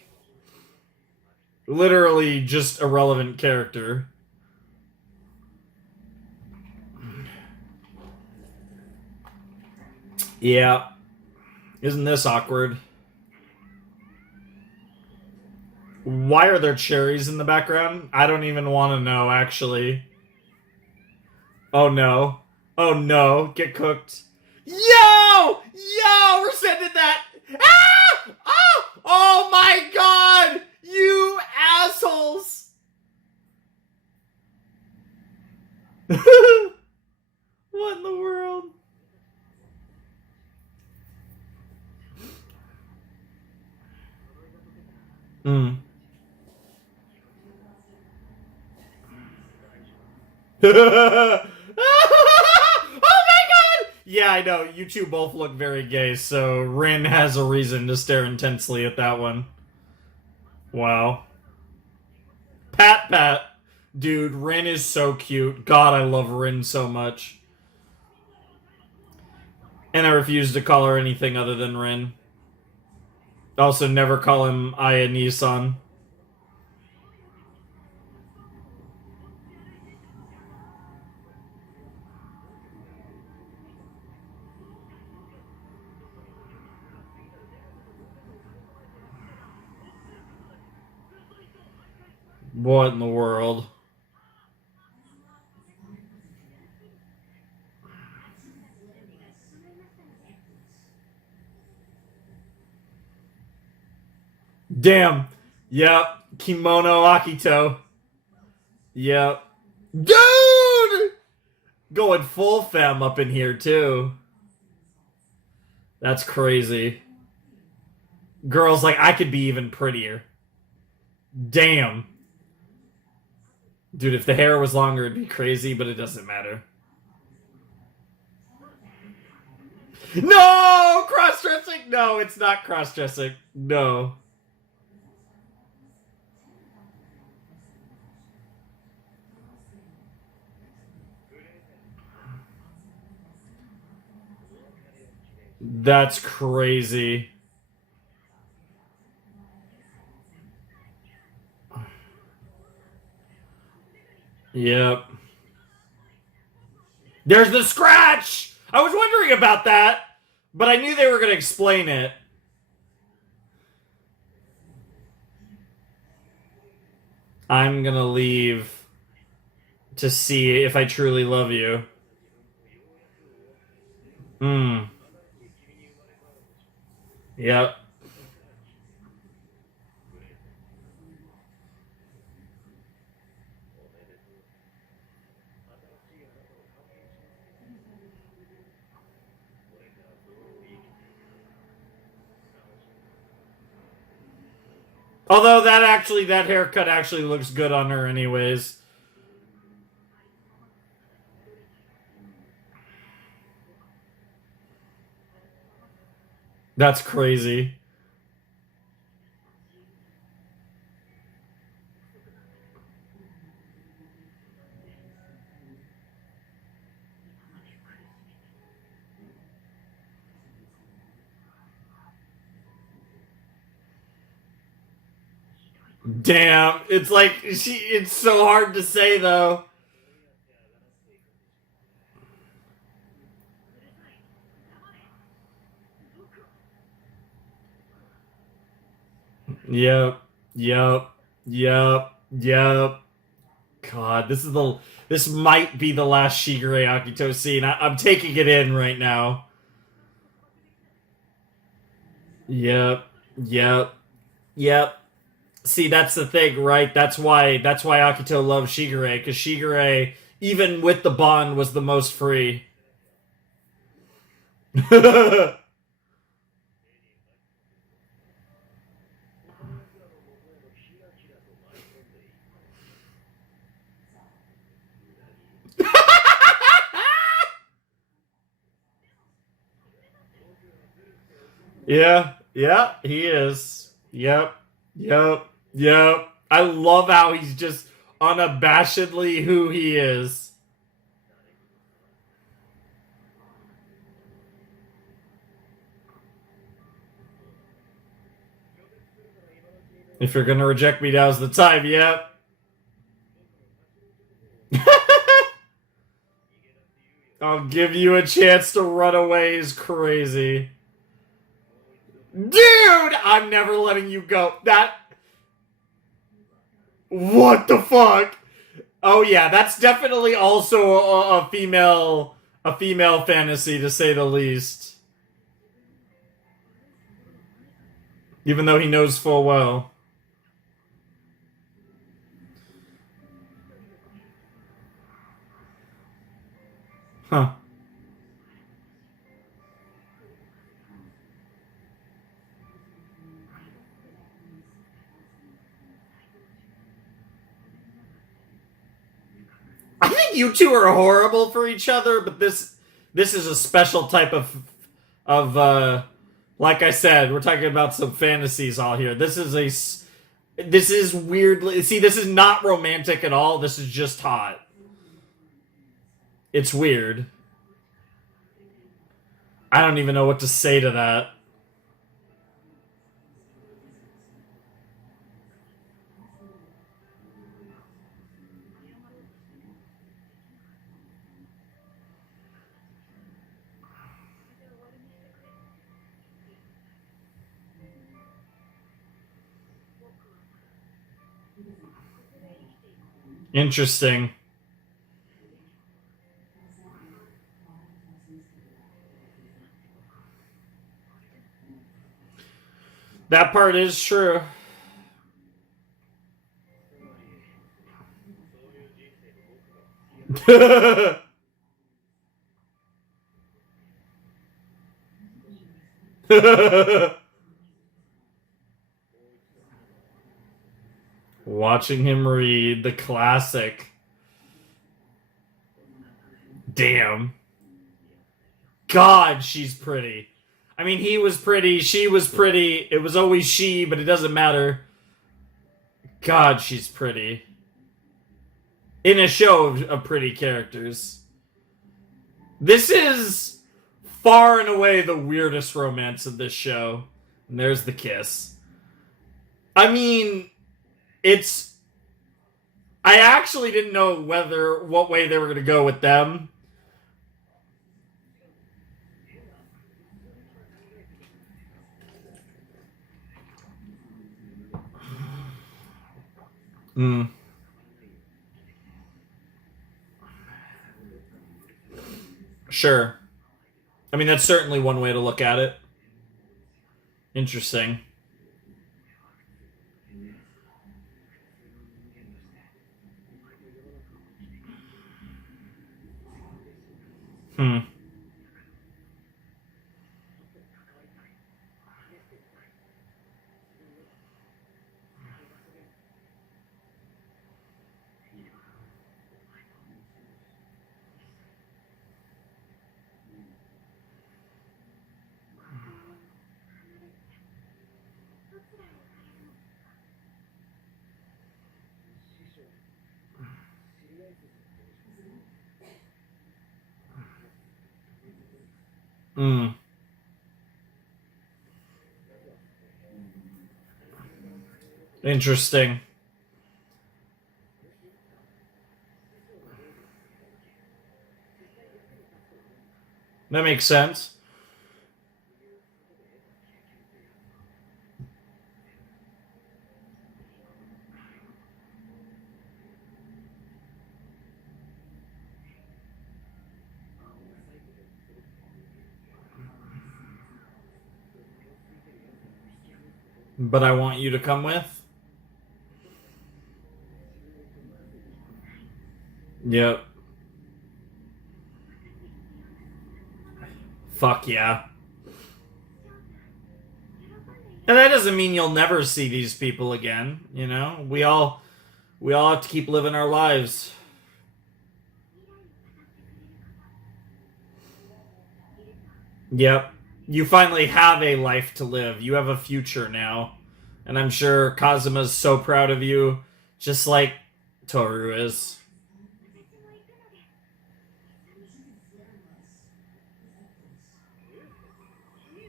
Literally just irrelevant character. Yeah. Isn't this awkward? Why are there cherries in the background? I don't even want to know, actually. Oh no. Oh no. Get cooked. Yo! We're sending that. Ah! Oh my god! You assholes! What in the world? Mm. Oh my god! Yeah, I know. You two both look very gay, so Rin has a reason to stare intensely at that one. Wow. Pat. Dude, Rin is so cute. God, I love Rin so much. And I refuse to call her anything other than Rin. Also, never call him Aya Nissan. What in the world? Damn. Yep. Kimono Akito. Yep. Dude! Going full femme up in here, too. That's crazy. Girl's like, I could be even prettier. Damn. Dude, if the hair was longer, it'd be crazy, but it doesn't matter. No! Cross-dressing? No, it's not cross-dressing. No. That's crazy. Yep. There's the scratch! I was wondering about that, but I knew they were going to explain it. I'm going to leave to see if I truly love you. Yep. Although that haircut actually looks good on her anyways. That's crazy. Damn, it's like it's so hard to say though. Yep. Yep. Yep. Yep. God, this might be the last Shigure Akito scene. I'm taking it in right now. Yep. Yep. Yep. See, that's the thing, right? That's why Akito loves Shigure, because Shigure, even with the bond, was the most free. Yeah, yeah, he is. Yep, yep, yep. I love how he's just unabashedly who he is. If you're gonna reject me, now's the time. Yep. I'll give you a chance to run away is crazy. Dude, I'm never letting you go. What the fuck? Oh yeah, that's definitely also a female fantasy to say the least. Even though he knows full well. Huh. I think you two are horrible for each other, but this is a special type of like I said, we're talking about some fantasies all here. This is weirdly, see, this is not romantic at all. This is just hot. It's weird. I don't even know what to say to that. Interesting. That part is true. Watching him read the classic. Damn. God, she's pretty. I mean, he was pretty, she was pretty. It was always she, but it doesn't matter. God, she's pretty. In a show of pretty characters. This is far and away the weirdest romance of this show. And there's the kiss. I mean, it's... I actually didn't know what way they were going to go with them. Sure. I mean, that's certainly one way to look at it. Interesting. Hmm. Hmm. Interesting. That makes sense. But I want you to come with? Yep. Fuck yeah. And that doesn't mean you'll never see these people again, you know? We all have to keep living our lives. Yep. You finally have a life to live. You have a future now. And I'm sure Kazuma's so proud of you, just like Toru is.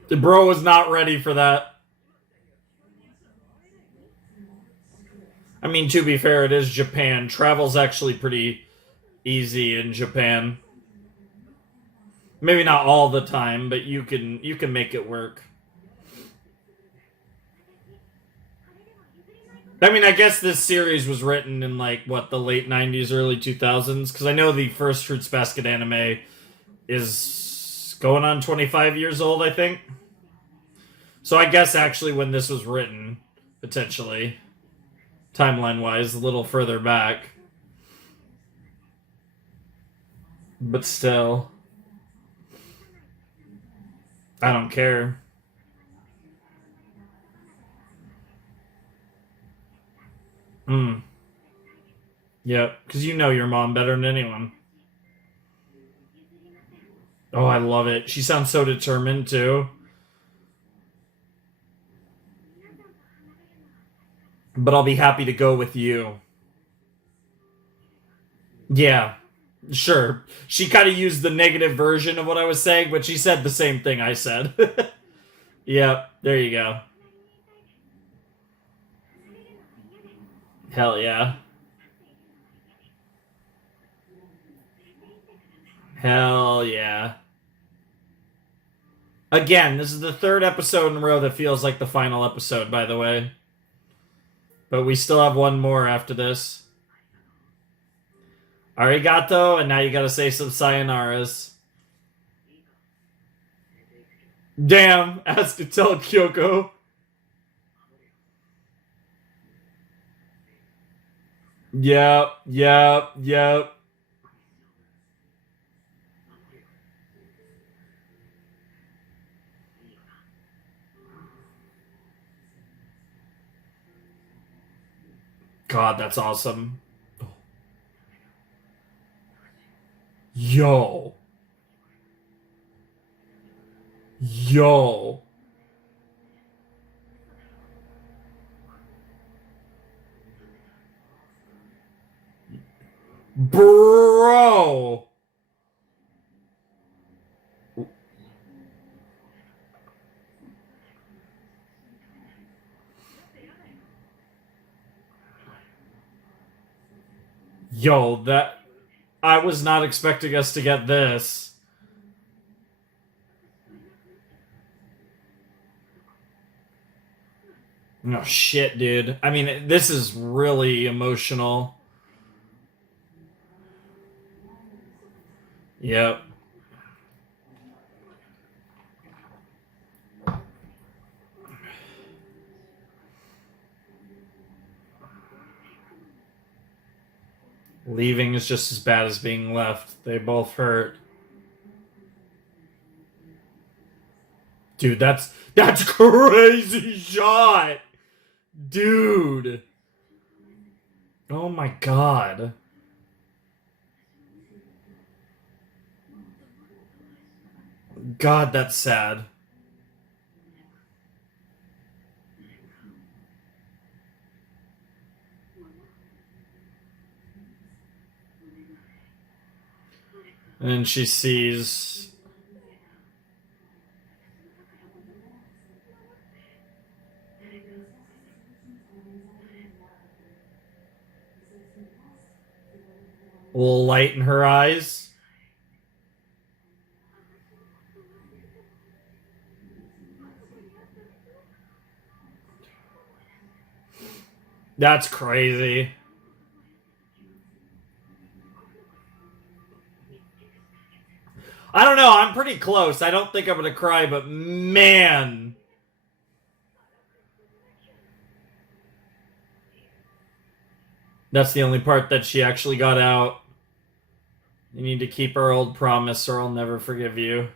The bro was not ready for that. I mean, to be fair, it is Japan. Travel's actually pretty easy in Japan. Maybe not all the time, but you can make it work. I mean, I guess this series was written in like what, the late 90s, early 2000s, because I know the first Fruits Basket anime is going on 25 years old, I think. So I guess actually when this was written, potentially, timeline-wise, a little further back. But still, I don't care. Hmm. Yep, because you know your mom better than anyone. Oh, I love it. She sounds so determined, too. But I'll be happy to go with you. Yeah, sure. She kind of used the negative version of what I was saying, but she said the same thing I said. Yep, there you go. Hell yeah. Hell yeah. Again, this is the third episode in a row that feels like the final episode, by the way. But we still have one more after this. Arigato, and now you gotta say some sayonaras. Damn, asked to tell Kyoko. Yep, yep, yep. God, that's awesome. Yo. Yo. Bro. Yo, that... I was not expecting us to get this. Oh, shit, dude. I mean, this is really emotional. Yep. Leaving is just as bad as being left. They both hurt. Dude, that's crazy shot. Dude. Oh my god. God, that's sad. And she sees... a little light in her eyes. That's crazy. I don't know, I'm pretty close. I don't think I'm gonna cry, but man. That's the only part that she actually got out. You need to keep our old promise or I'll never forgive you.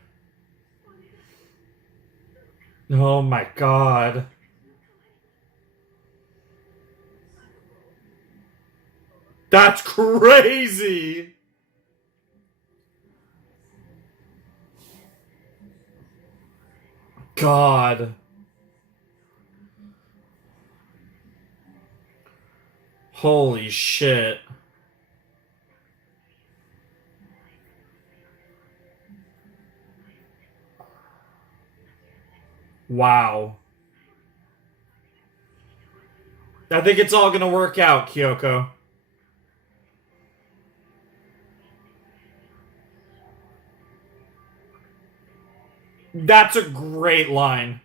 Oh my god. That's crazy! God. Holy shit. Wow. I think it's all gonna work out, Kyoko. That's a great line.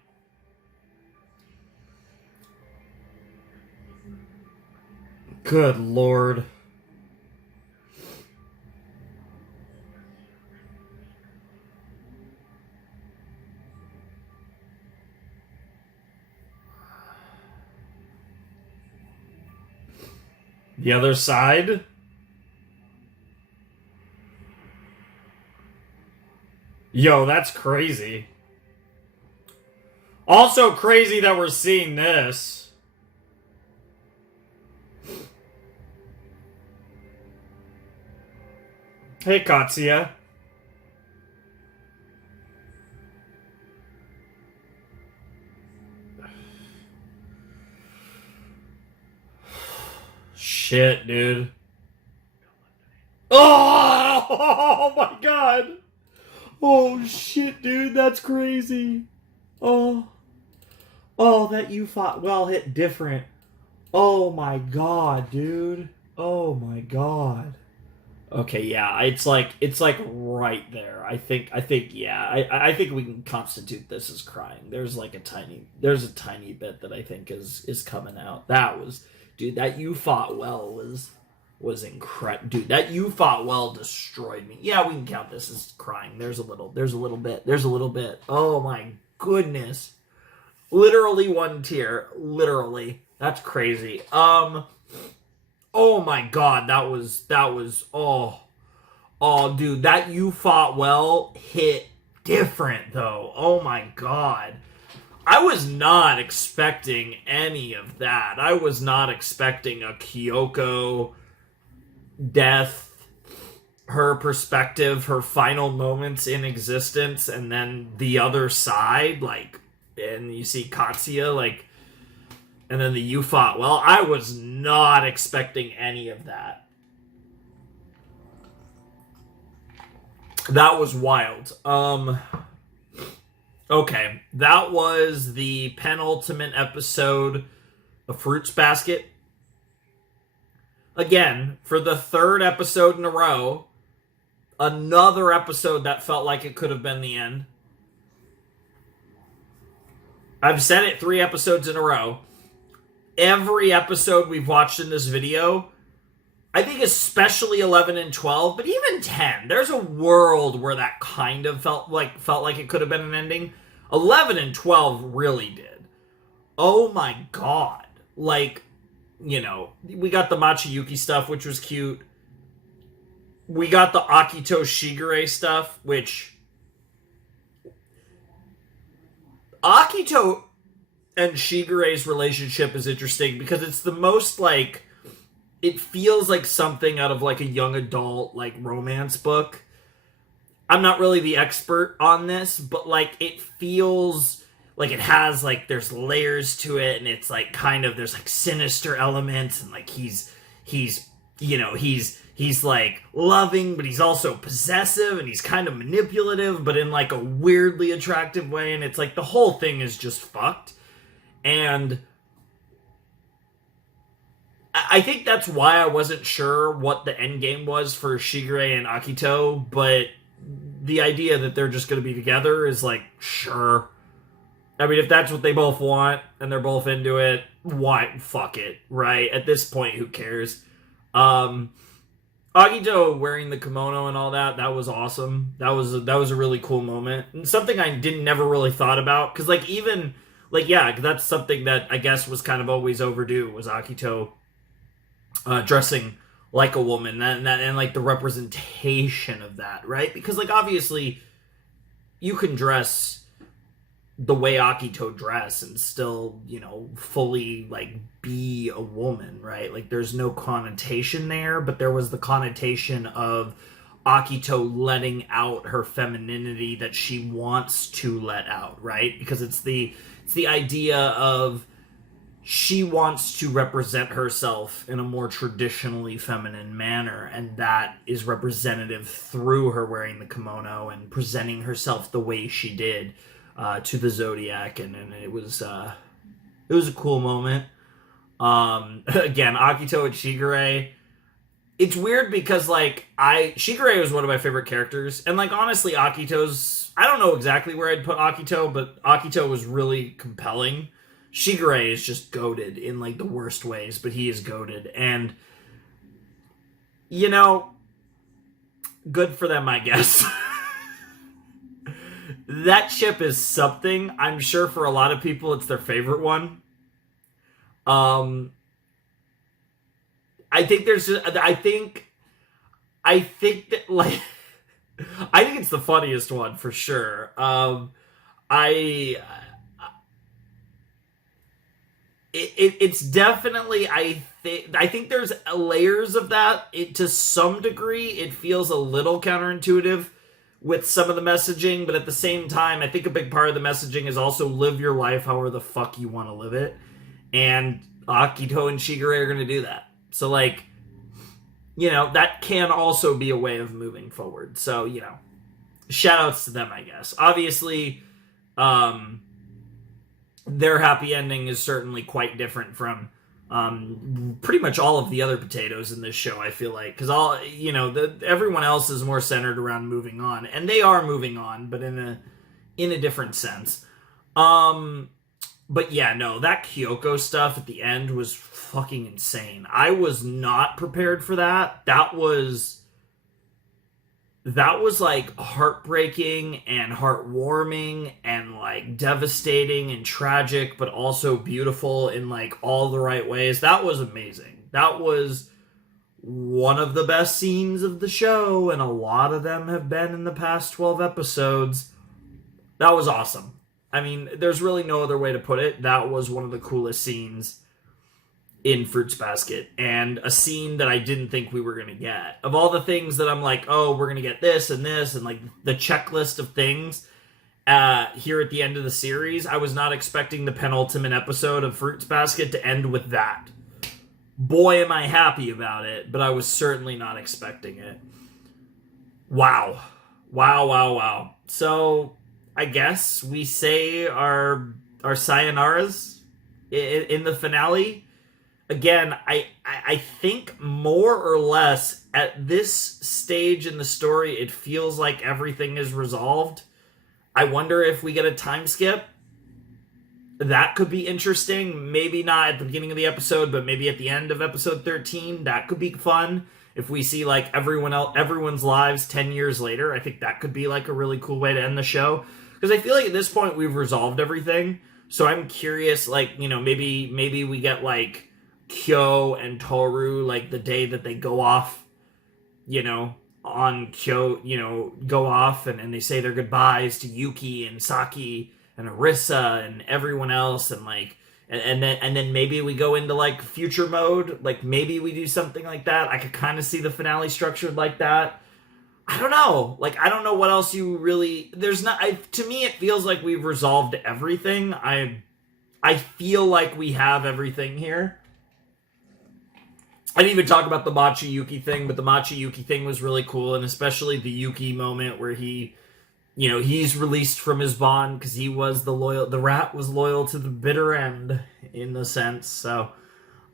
Good lord. The other side? Yo, that's crazy. Also crazy that we're seeing this. Hey, Katsuya. Shit, dude. Oh, oh my god. Oh shit, dude, that's crazy. Oh. Oh, that you fought well hit different. Oh my god, dude. Oh my god. Okay, yeah, it's like right there. I think yeah. I think we can constitute this as crying. There's a tiny bit that I think is coming out. That was, dude, that you fought well was incredible. Dude, that you fought well destroyed me. Yeah, we can count this as crying. There's a little bit. Oh my goodness. Literally one tear. Literally. That's crazy. Oh my god, that was oh dude, that you fought well hit different though. Oh my god. I was not expecting any of that. I was not expecting a Kyoko death, her perspective, her final moments in existence, and then the other side, like, and you see Katsuya, like, and then the you fought. Well, I was not expecting any of that. That was wild. Okay, that was the penultimate episode of Fruits Basket. Again, for the third episode in a row, another episode that felt like it could have been the end. I've said it 3 episodes in a row. Every episode we've watched in this video, I think especially 11 and 12, but even 10, there's a world where that kind of felt like it could have been an ending. 11 and 12 really did. Oh my god. Like, you know, we got the Machiyuki stuff, which was cute. We got the Akito Shigure stuff, which... Akito and Shigure's relationship is interesting because it's the most, like... It feels like something out of, like, a young adult, like, romance book. I'm not really the expert on this, but, like, it feels like it has, like, there's layers to it, and it's, like, kind of, there's, like, sinister elements, and, like, he's like loving, but he's also possessive, and he's kind of manipulative, but in like a weirdly attractive way, and it's like the whole thing is just fucked. And I think that's why I wasn't sure what the end game was for Shigure and Akito, but the idea that they're just going to be together is like, sure. I mean, if that's what they both want and they're both into it, why? Fuck it, right? At this point, who cares? Akito wearing the kimono and all that was awesome. That was a really cool moment. And something I never really thought about. Because, like, even, like, yeah, that's something that I guess was kind of always overdue, was Akito dressing like a woman. And, like, the representation of that, right? Because, like, obviously, you can dress the way Akito dress and still, you know, fully, like, be a woman, right? Like, there's no connotation there, but there was the connotation of Akito letting out her femininity that she wants to let out, right? Because it's the idea of she wants to represent herself in a more traditionally feminine manner, and that is representative through her wearing the kimono and presenting herself the way she did to the Zodiac, and it was a cool moment. Again, Akito and Shigure. It's weird because, like, Shigure was one of my favorite characters, and, like, honestly, Akito's, I don't know exactly where I'd put Akito, but Akito was really compelling. Shigure is just goated in, like, the worst ways, but he is goated, and, you know, good for them, I guess. That ship is something. I'm sure for a lot of people it's their favorite one. I think that, like, I think it's the funniest one for sure. It's definitely, I think there's layers of that. To some degree, it feels a little counterintuitive with some of the messaging, but at the same time, I think a big part of the messaging is also live your life however the fuck you want to live it. And Akito and Shigure are going to do that. So, like, you know, that can also be a way of moving forward. So, you know, shout outs to them, I guess. Obviously, their happy ending is certainly quite different from pretty much all of the other potatoes in this show, I feel like, because all, you know, everyone else is more centered around moving on, and they are moving on, but in a different sense. But yeah, no, that Kyoko stuff at the end was fucking insane. I was not prepared for that. That was like heartbreaking and heartwarming and like devastating and tragic, but also beautiful in like all the right ways. That was amazing. That was one of the best scenes of the show, and a lot of them have been in the past 12 episodes. That was awesome. I mean, there's really no other way to put it. That was one of the coolest scenes in Fruits Basket, and a scene that I didn't think we were going to get. Of all the things that I'm like, oh, we're going to get this, and like the checklist of things here at the end of the series, I was not expecting the penultimate episode of Fruits Basket to end with that. Boy, am I happy about it, but I was certainly not expecting it. Wow. Wow, wow, wow. So, I guess we say our sayonara's in the finale. Again, I think more or less at this stage in the story, it feels like everything is resolved. I wonder if we get a time skip. That could be interesting. Maybe not at the beginning of the episode, but maybe at the end of episode 13. That could be fun. If we see like everyone's lives 10 years later, I think that could be like a really cool way to end the show. Because I feel like at this point we've resolved everything. So I'm curious, like, you know, maybe we get like Kyo and Toru, like the day that they go off, you know, on Kyo, you know, go off and they say their goodbyes to Yuki and Saki and Arisa and everyone else, and like and then maybe we go into like future mode, like maybe we do something like that. I could kind of see the finale structured like that. I don't know. Like, I don't know what else you really... There's not... to me, it feels like we've resolved everything. I feel like we have everything here. I didn't even talk about the Machi Yuki thing, but the Machi Yuki thing was really cool, and especially the Yuki moment where he... You know, he's released from his bond because he was the rat was loyal to the bitter end, in the sense. So,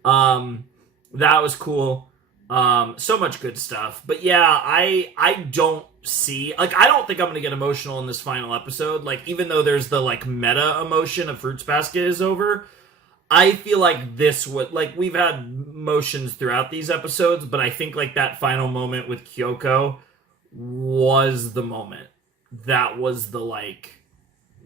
that was cool. So much good stuff. But yeah, I don't see, like, I don't think I'm gonna get emotional in this final episode. Like, even though there's the like meta emotion of Fruits Basket is over, I feel like this would, like, we've had emotions throughout these episodes, but I think like that final moment with Kyoko was the moment. That was the like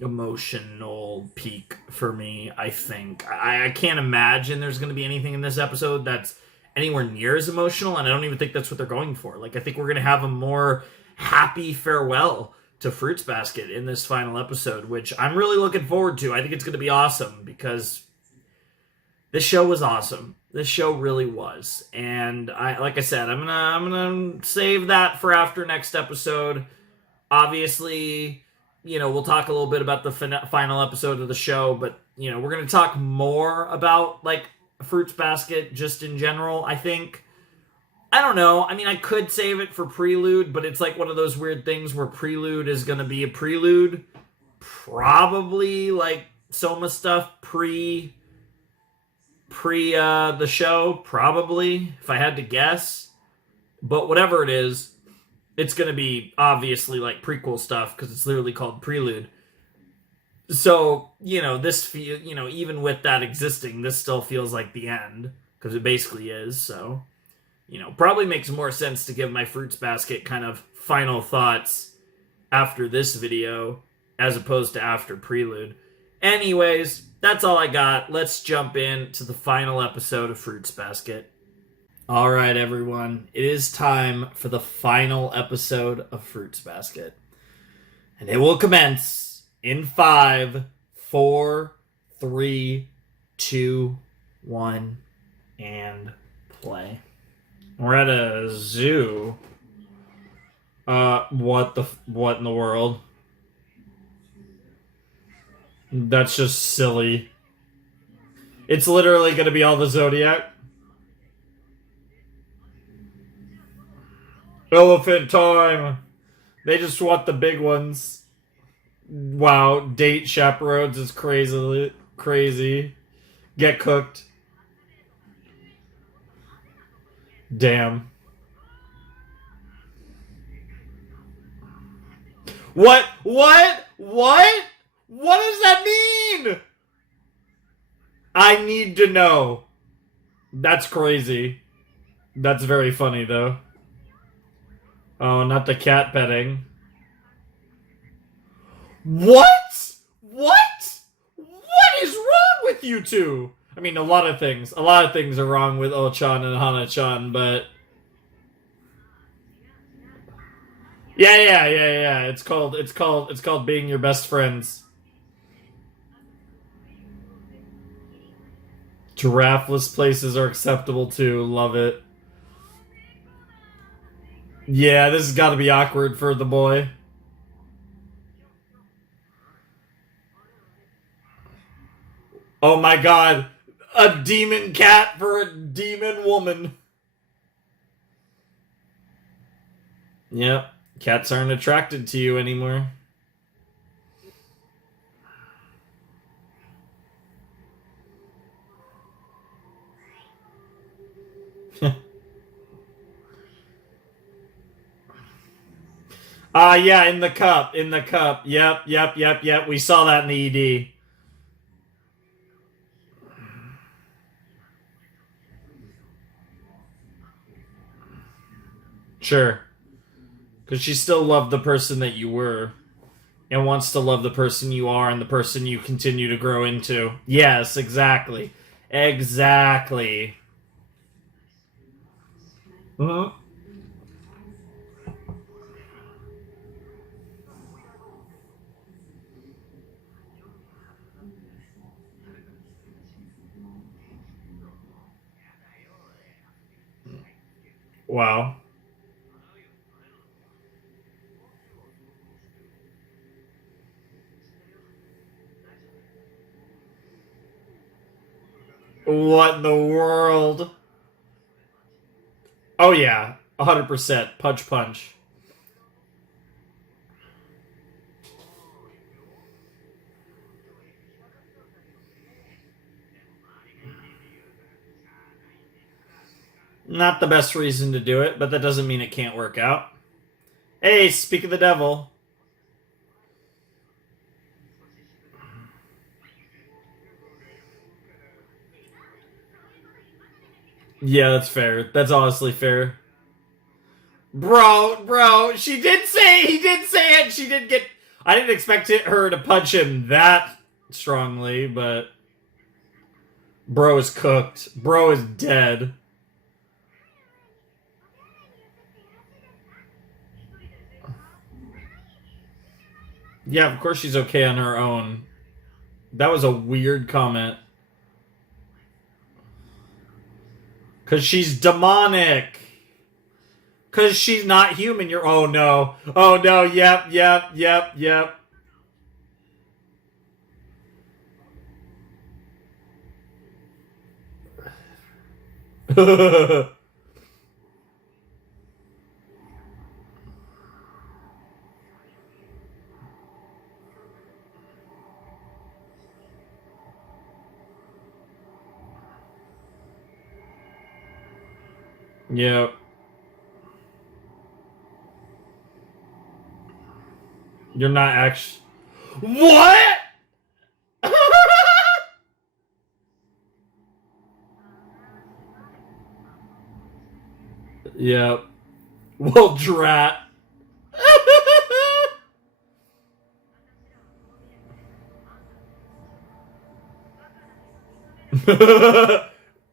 emotional peak for me, I think. I can't imagine there's gonna be anything in this episode that's anywhere near as emotional, and I don't even think that's what they're going for. Like, I think we're gonna have a more happy farewell to Fruits Basket in this final episode, which I'm really looking forward to. I think it's gonna be awesome because this show was awesome. This show really was, and like I said, I'm gonna save that for after next episode. Obviously, you know, we'll talk a little bit about the final episode of the show, but you know, we're gonna talk more about like Fruits Basket just in general, I think. I don't know. I mean, I could save it for Prelude, but it's like one of those weird things where Prelude is going to be a prelude. Probably like Soma stuff pre the show, probably, if I had to guess. But whatever it is, it's going to be obviously like prequel stuff because it's literally called Prelude. So, you know, even with that existing, this still feels like the end, because it basically is. So, you know, probably makes more sense to give my Fruits Basket kind of final thoughts after this video as opposed to after Prelude. Anyways, that's all I got. Let's jump into the final episode of Fruits Basket. All right, everyone. It is time for the final episode of Fruits Basket. And it will commence in 5, 4, 3, 2, 1, and play. We're at a zoo. What in the world? That's just silly. It's literally gonna be all the zodiac. Elephant time! They just want the big ones. Wow, date chaperones is crazy. Get cooked. Damn. What? What? What? What does that mean? I need to know. That's crazy. That's very funny, though. Oh, not the cat petting. What? What? What is wrong with you two? I mean, a lot of things are wrong with Oh-chan and Hana-chan, but yeah. It's called being your best friends. Giraffeless places are acceptable too. Love it. Yeah, this has got to be awkward for the boy. Oh my god. A demon cat for a demon woman. Yep. Cats aren't attracted to you anymore. Yeah, in the cup. In the cup. Yep. We saw that in the ED. Sure. Because she still loved the person that you were. And wants to love the person you are and the person you continue to grow into. Yes, exactly. Exactly. Mm-hmm. Wow. What in the world? Oh yeah, 100%. Punch punch. Not the best reason to do it, but that doesn't mean it can't work out. Hey, speak of the devil. Yeah, that's fair. That's honestly fair. Bro, she did say, he did say it. She did get, I didn't expect her to punch him that strongly, but bro is cooked. Bro is dead. Yeah, of course she's okay on her own. That was a weird comment. Because she's demonic. Because she's not human. You're. Oh no. Oh no. Yep. Yep. You're not actually. What? Yep. Well, drat.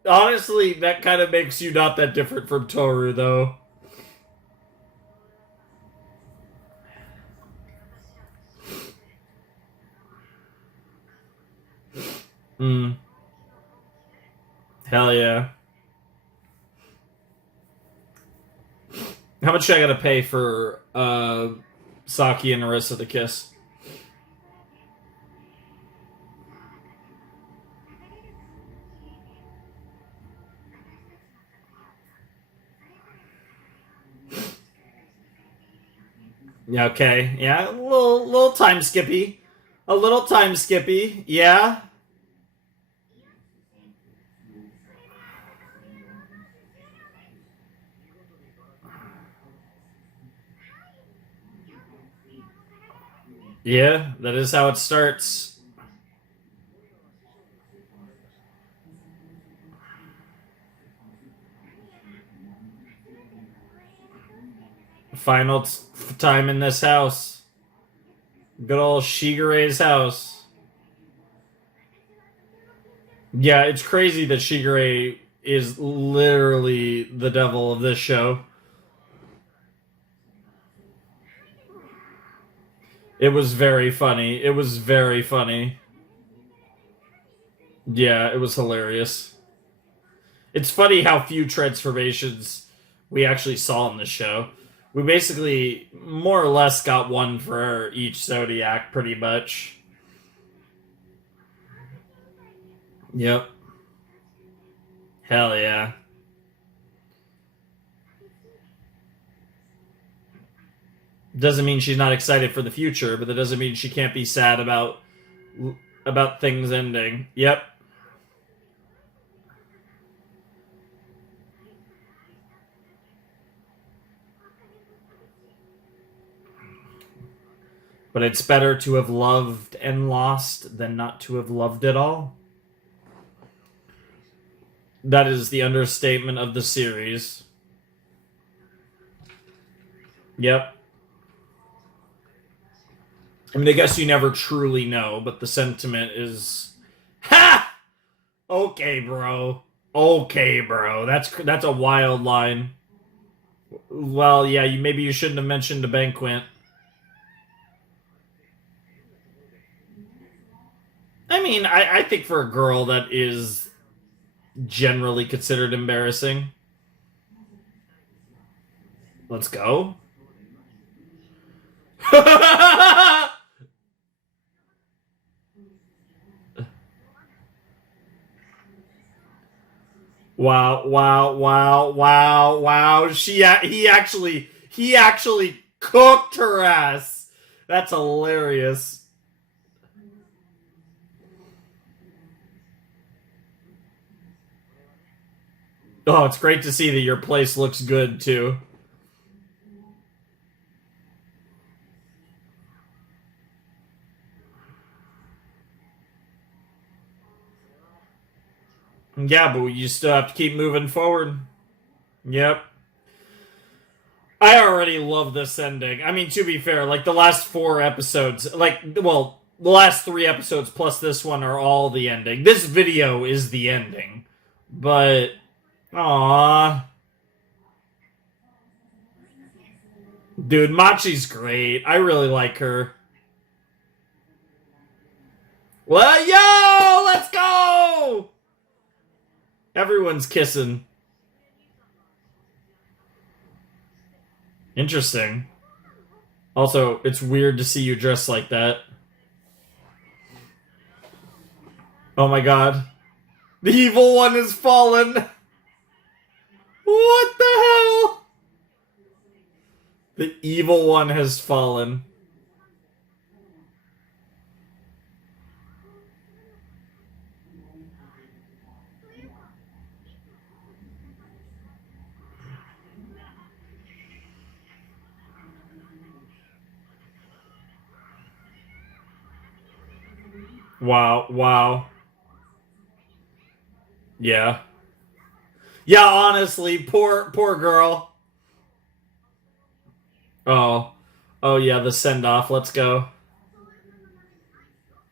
Honestly, that kind of makes you not that different from Toru, though. Hmm. Hell yeah. How much I gotta pay for Saki and Narissa to kiss? Yeah, okay. Yeah, a little time skippy. A little time skippy. Yeah. Yeah, that is how it starts. Final time in this house. Good old Shigure's house. Yeah, it's crazy that Shigure is literally the devil of this show. It was very funny. It was very funny. Yeah, it was hilarious. It's funny how few transformations we actually saw in the show. We basically more or less got one for each zodiac, pretty much. Yep. Hell yeah. Doesn't mean she's not excited for the future, but that doesn't mean she can't be sad about things ending. Yep. But it's better to have loved and lost than not to have loved at all. That is the understatement of the series. Yep. I mean, I guess you never truly know, but the sentiment is, ha! Okay, bro. Okay, bro. That's a wild line. Well, yeah, maybe you shouldn't have mentioned the banquet. I mean, I think for a girl that is generally considered embarrassing. Let's go. Wow, wow, wow, wow, wow. He actually cooked her ass. That's hilarious. Oh, it's great to see that your place looks good too. Yeah, but you still have to keep moving forward. Yep. I already love this ending. I mean, to be fair, like the last 4 episodes, well, the last 3 episodes plus this one are all the ending. This video is the ending. But, aww. Dude, Machi's great. I really like her. Well, yo, let's go! Everyone's kissing. Interesting. Also, it's weird to see you dressed like that. Oh my god. The evil one has fallen! What the hell? The evil one has fallen. Wow, wow. Yeah. Yeah, honestly, poor girl. Oh. Oh yeah, the send-off. Let's go.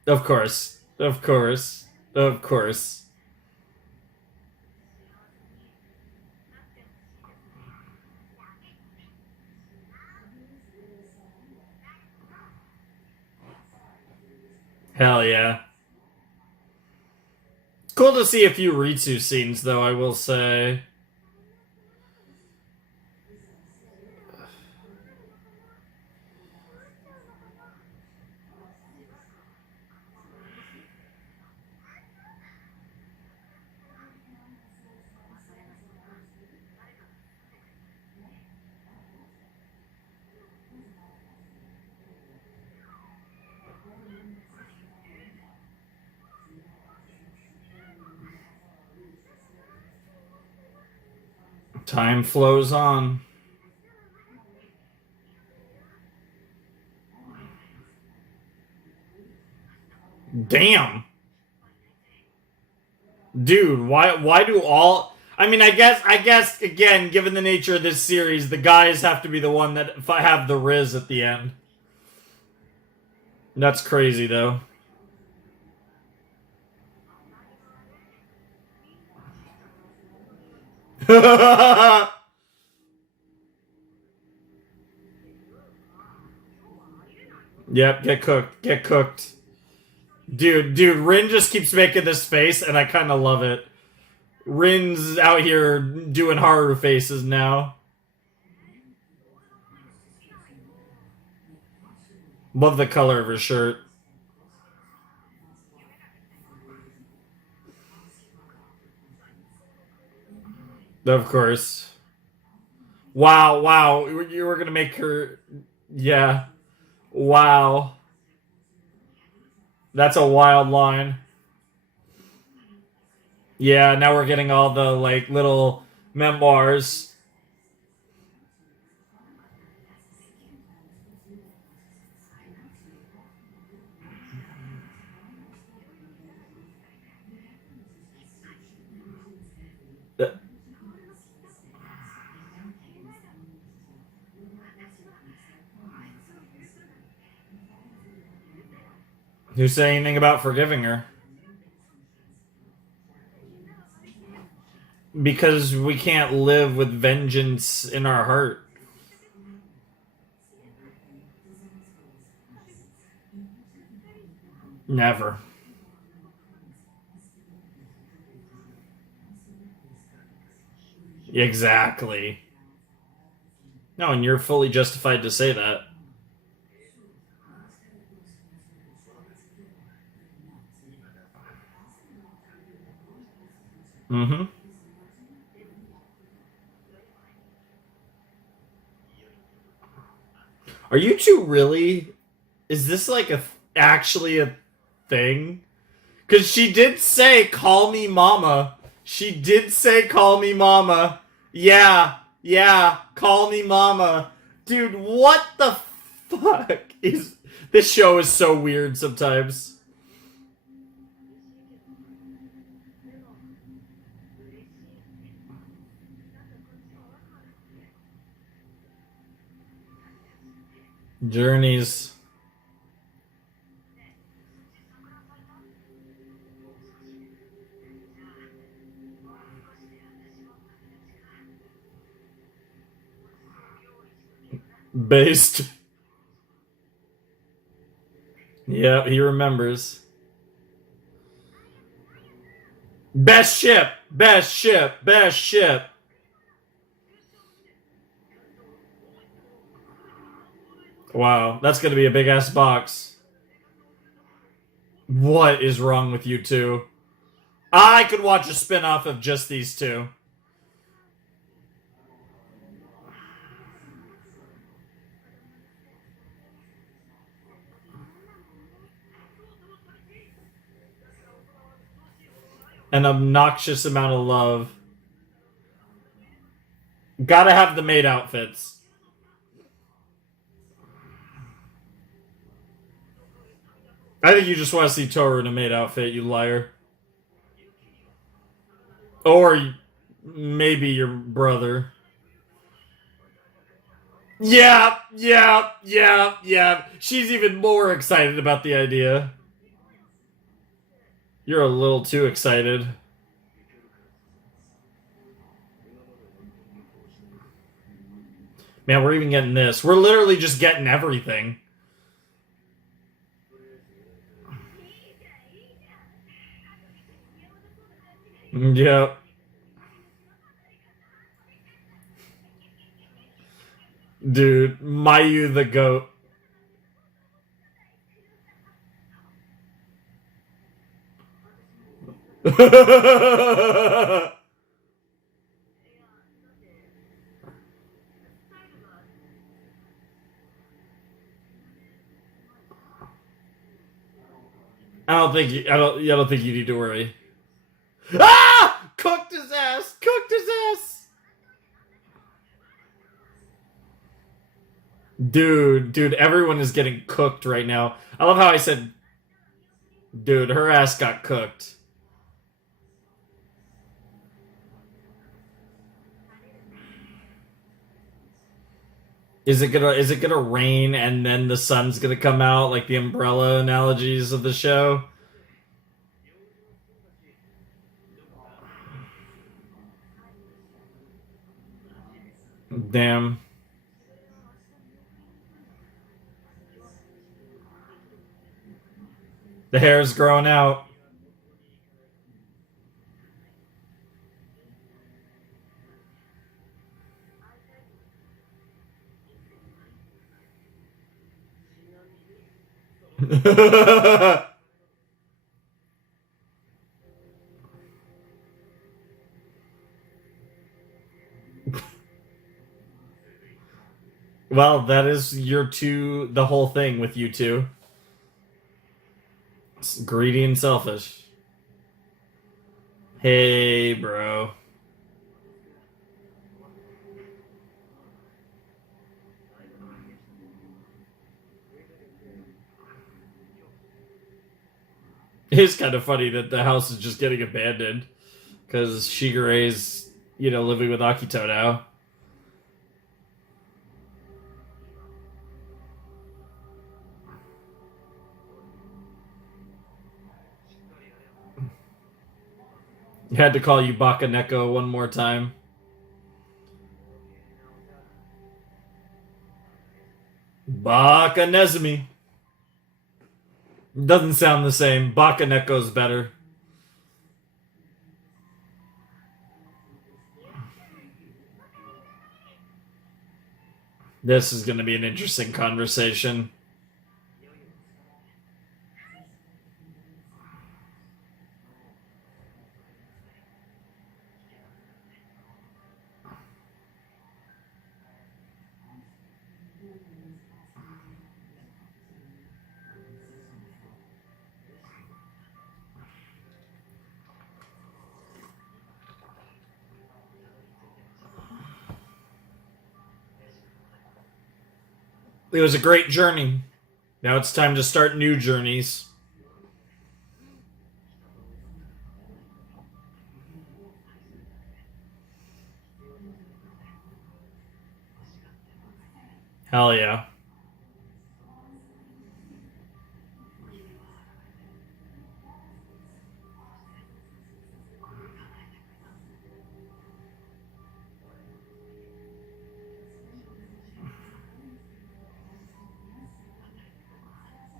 Of course. Of course. Of course. Hell yeah. Cool to see a few Ritsu scenes, though, I will say. Time flows on. Damn. Dude, why do all... I mean, I guess, again, given the nature of this series, the guys have to be the one that have the Riz at the end. That's crazy, though. Yep, get cooked. Get cooked. Dude, Rin just keeps making this face, and I kind of love it. Rin's out here doing horror faces now. Love the color of her shirt. Of course. Wow, wow. You were gonna make her. Yeah. Wow. That's a wild line. Yeah, now we're getting all the, like, little memoirs. Uh, Who said anything about forgiving her? Because we can't live with vengeance in our heart. Never. Exactly. No, and you're fully justified to say that. Mm-hmm. Are you two really? Is this like actually a thing? Because she did say, call me mama. She did say, call me mama. Yeah, yeah, call me mama. Dude, what the fuck is. This show is so weird sometimes. Journeys. Based. Yeah, he remembers. Best ship! Best ship! Best ship! Wow, that's gonna be a big ass box. What is wrong with you two? I could watch a spin off of just these two. An obnoxious amount of love. Gotta have the maid outfits. I think you just want to see Toru in a maid outfit, you liar. Or maybe your brother. Yeah, yeah, yeah, yeah. She's even more excited about the idea. You're a little too excited. Man, we're even getting this. We're literally just getting everything. Yep. Dude, Mayu the goat. I don't think you need to worry. Ah! Cooked his ass! Cooked his ass! Dude, everyone is getting cooked right now. I love how I said, dude, her ass got cooked. Is it gonna rain and then the sun's gonna come out like the umbrella analogies of the show? Damn. The hair's growing out. Well, that is the whole thing with you two. It's greedy and selfish. Hey, bro. It's kind of funny that the house is just getting abandoned because Shigure's, living with Akito now. Had to call you Bakaneko one more time. Bakanezumi. Doesn't sound the same. Bakaneko's better. This is going to be an interesting conversation. It was a great journey. Now it's time to start new journeys. Hell yeah.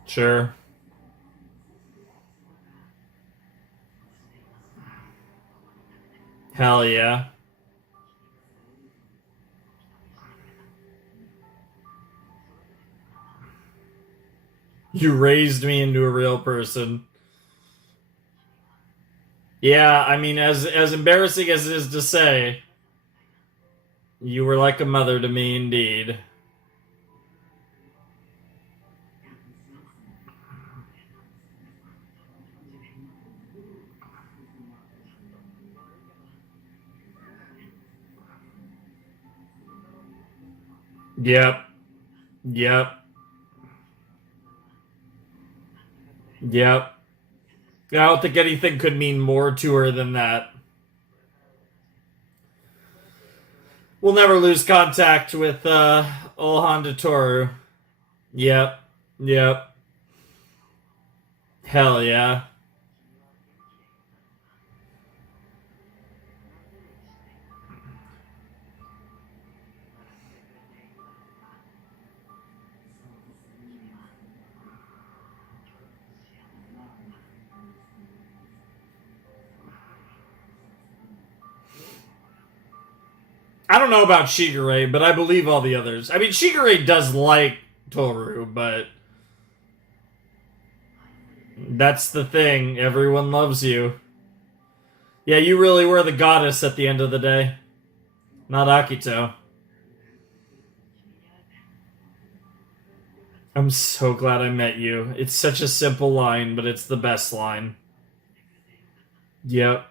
Sure. Hell yeah. You raised me into a real person. Yeah, I mean, as embarrassing as it is to say, you were like a mother to me indeed. Yep. Yep. Yep. I don't think anything could mean more to her than that. We'll never lose contact with Olhan Toru. Yep. Yep. Hell yeah. I don't know about Shigure, but I believe all the others. I mean, Shigure does like Toru, but that's the thing. Everyone loves you. Yeah, you really were the goddess at the end of the day. Not Akito. I'm so glad I met you. It's such a simple line, but it's the best line. Yep.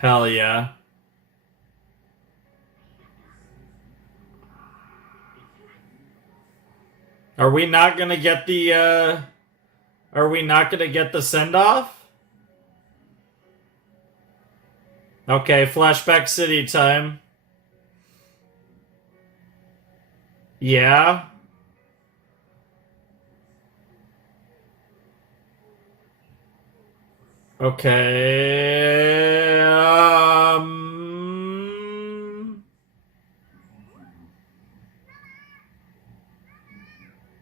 Hell yeah. Are we not gonna get the are we not gonna get the send off? Okay, flashback city time. Yeah. Okay.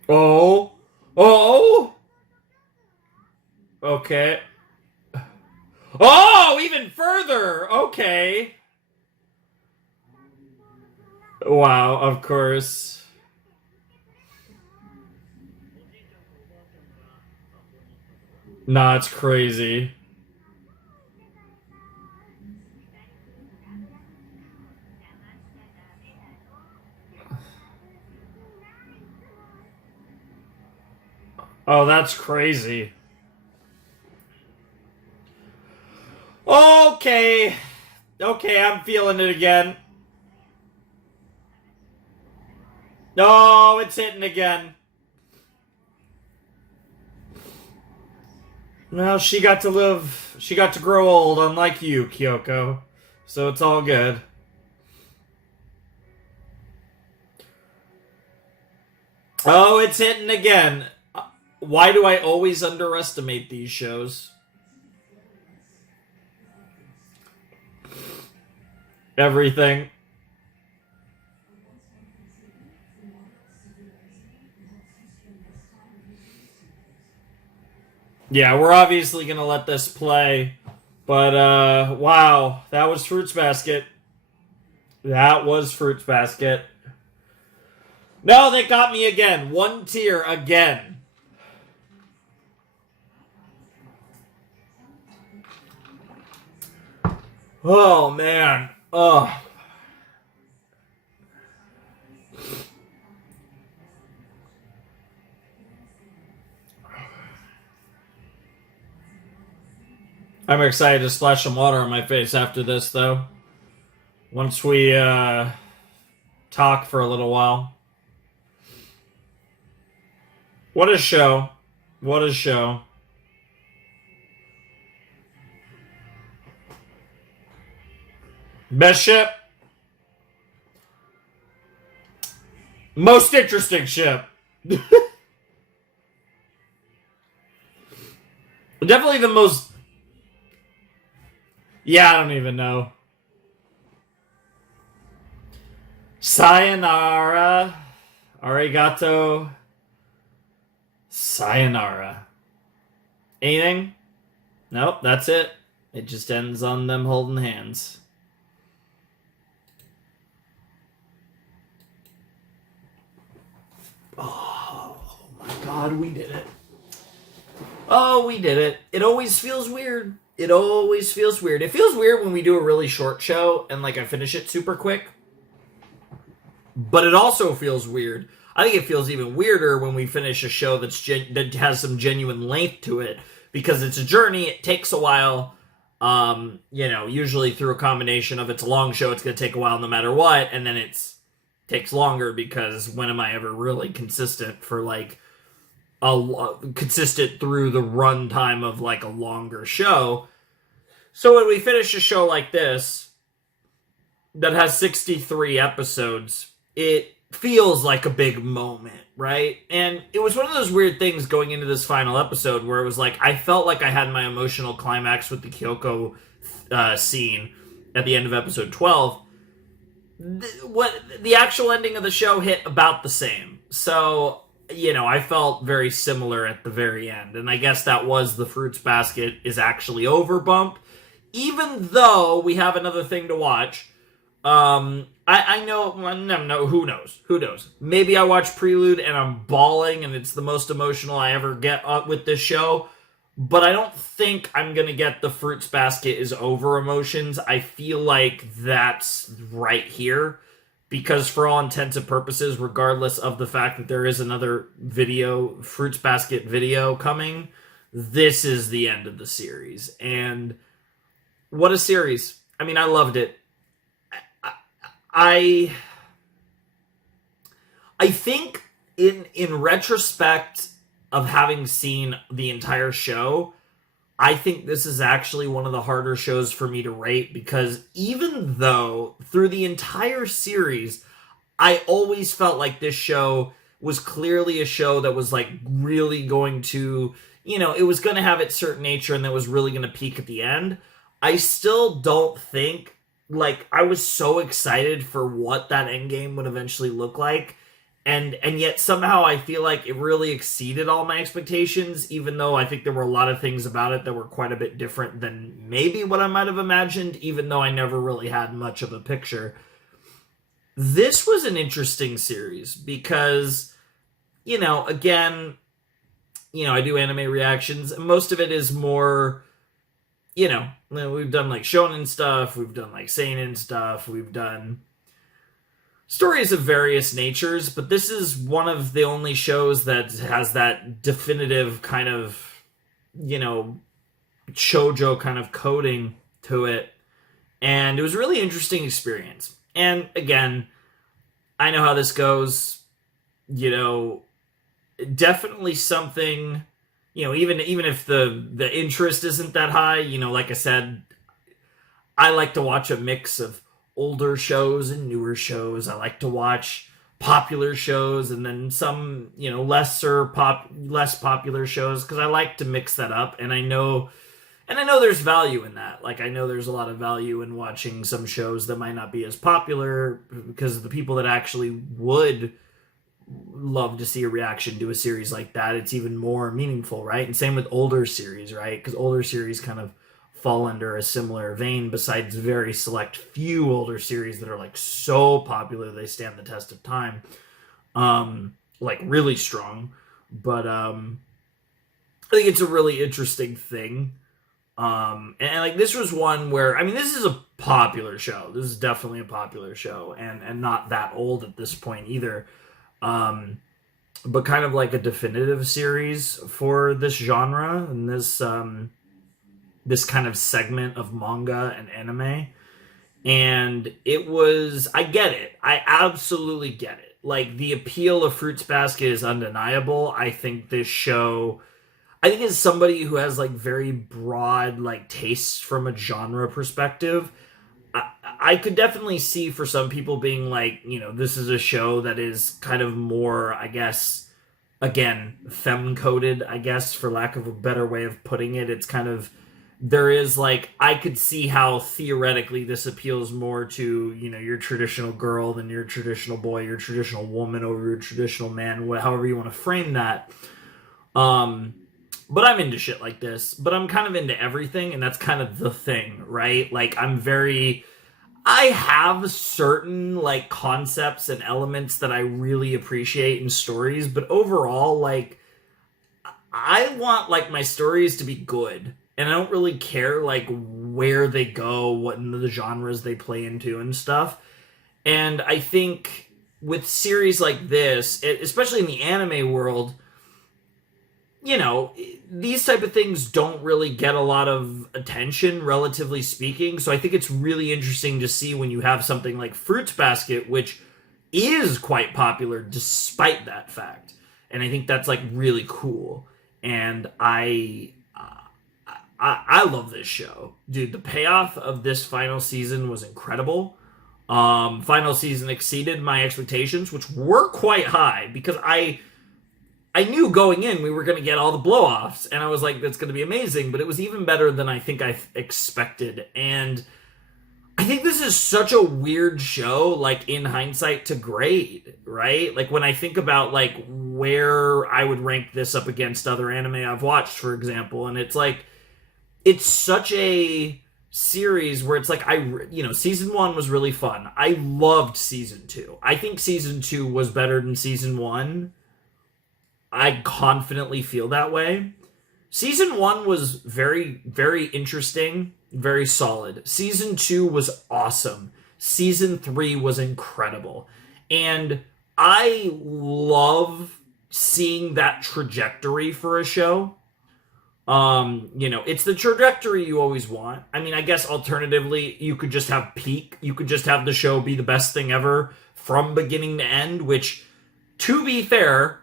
Oh. Oh. Okay. Oh, even further. Okay. Wow, of course. Nah, it's crazy. Oh, that's crazy. Okay. Okay, I'm feeling it again. No, it's hitting again. Well, she got to live. She got to grow old, unlike you, Kyoko. So it's all good. Oh, it's hitting again. Why do I always underestimate these shows? Everything. Yeah, we're obviously gonna let this play. But wow, that was Fruits Basket. That was Fruits Basket. No, they got me again. One tier again. Oh man. Oh. I'm excited to splash some water on my face after this, though. Once we talk for a little while. What a show. What a show. Best ship. Most interesting ship. Definitely the most. Yeah, I don't even know. Sayonara. Arigato. Sayonara. Anything? Nope, that's it. It just ends on them holding hands. Oh my god, we did it. Oh, we did it. It always feels weird. It always feels weird. It feels weird when we do a really short show and like I finish it super quick. But it also feels weird. I think it feels even weirder when we finish a show that has some genuine length to it because it's a journey. It takes a while. Usually through a combination of it's a long show, it's going to take a while no matter what, and then takes longer because when am I ever really consistent for like consistent through the runtime of like a longer show? So when we finish a show like this that has 63 episodes, it feels like a big moment, right? And it was one of those weird things going into this final episode where it was like I felt like I had my emotional climax with the Kyoko scene at the end of episode 12. The actual ending of the show hit about the same. So, I felt very similar at the very end. And I guess that was the Fruits Basket is actually over bump. Even though we have another thing to watch. I know, no, who knows? Who knows? Maybe I watch Prelude and I'm bawling and it's the most emotional I ever get with this show. But I don't think I'm going to get the Fruits Basket is over emotions. I feel like that's right here. Because for all intents and purposes, regardless of the fact that there is another Fruits Basket video coming, this is the end of the series. And what a series. I mean, I loved it. I think in retrospect of having seen the entire show, I think this is actually one of the harder shows for me to rate because even though through the entire series, I always felt like this show was clearly a show that was like really going to, it was going to have its certain nature and that was really going to peak at the end. I still don't think, like, I was so excited for what that endgame would eventually look like. and yet somehow I feel like it really exceeded all my expectations, even though I think there were a lot of things about it that were quite a bit different than maybe what I might have imagined, even though I never really had much of a picture. This was an interesting series because, again, I do anime reactions, and most of it is more, we've done like shonen stuff, we've done like seinen stuff, we've done stories of various natures, but this is one of the only shows that has that definitive kind of, shoujo kind of coding to it. And it was a really interesting experience. And again, I know how this goes, definitely something, even if the interest isn't that high, like I said, I like to watch a mix of older shows and newer shows. I like to watch popular shows and then some, less popular shows, because I like to mix that up. And I know there's value in that. Like, I know there's a lot of value in watching some shows that might not be as popular, because the people that actually would love to see a reaction to a series like that, it's even more meaningful, right? And same with older series, right? Because older series kind of fall under a similar vein, besides very select few older series that are like so popular they stand the test of time, like really strong. But I think it's a really interesting thing. And like, this was one where, this is a popular show. This is definitely a popular show, and not that old at this point either. But kind of like a definitive series for this genre and this kind of segment of manga and anime. And I get it. I absolutely get it. Like, the appeal of Fruits Basket is undeniable. I think this show, as somebody who has like very broad like tastes from a genre perspective, I could definitely see for some people being like, this is a show that is kind of more, I guess, again, femme-coded, I guess, for lack of a better way of putting it. It's kind of, there is like, I could see how theoretically this appeals more to, your traditional girl than your traditional boy, your traditional woman over your traditional man, however you want to frame that. But I'm into shit like this, but I'm kind of into everything, and that's kind of the thing, right? Like, I have certain like concepts and elements that I really appreciate in stories, but overall, like, I want like my stories to be good, and I don't really care like where they go, what in the genres they play into and stuff. And I think with series like this, especially in the anime world, these type of things don't really get a lot of attention, relatively speaking. So I think it's really interesting to see when you have something like Fruits Basket, which is quite popular despite that fact. And I think that's like really cool. And I love this show. Dude, the payoff of this final season was incredible. Final season exceeded my expectations, which were quite high, because I knew going in we were going to get all the blow-offs, and I was like, that's going to be amazing, but it was even better than I think I expected. And I think this is such a weird show, like, in hindsight, to grade, right? Like, when I think about, like, where I would rank this up against other anime I've watched, for example, and it's like, it's such a series where it's like, season 1 was really fun. I loved season 2. I think season 2 was better than season 1. I confidently feel that way. Season 1 was very, very interesting, very solid. Season 2 was awesome. Season 3 was incredible. And I love seeing that trajectory for a show. It's the trajectory you always want. I guess alternatively, you could just have peak. You could just have the show be the best thing ever from beginning to end, which, to be fair,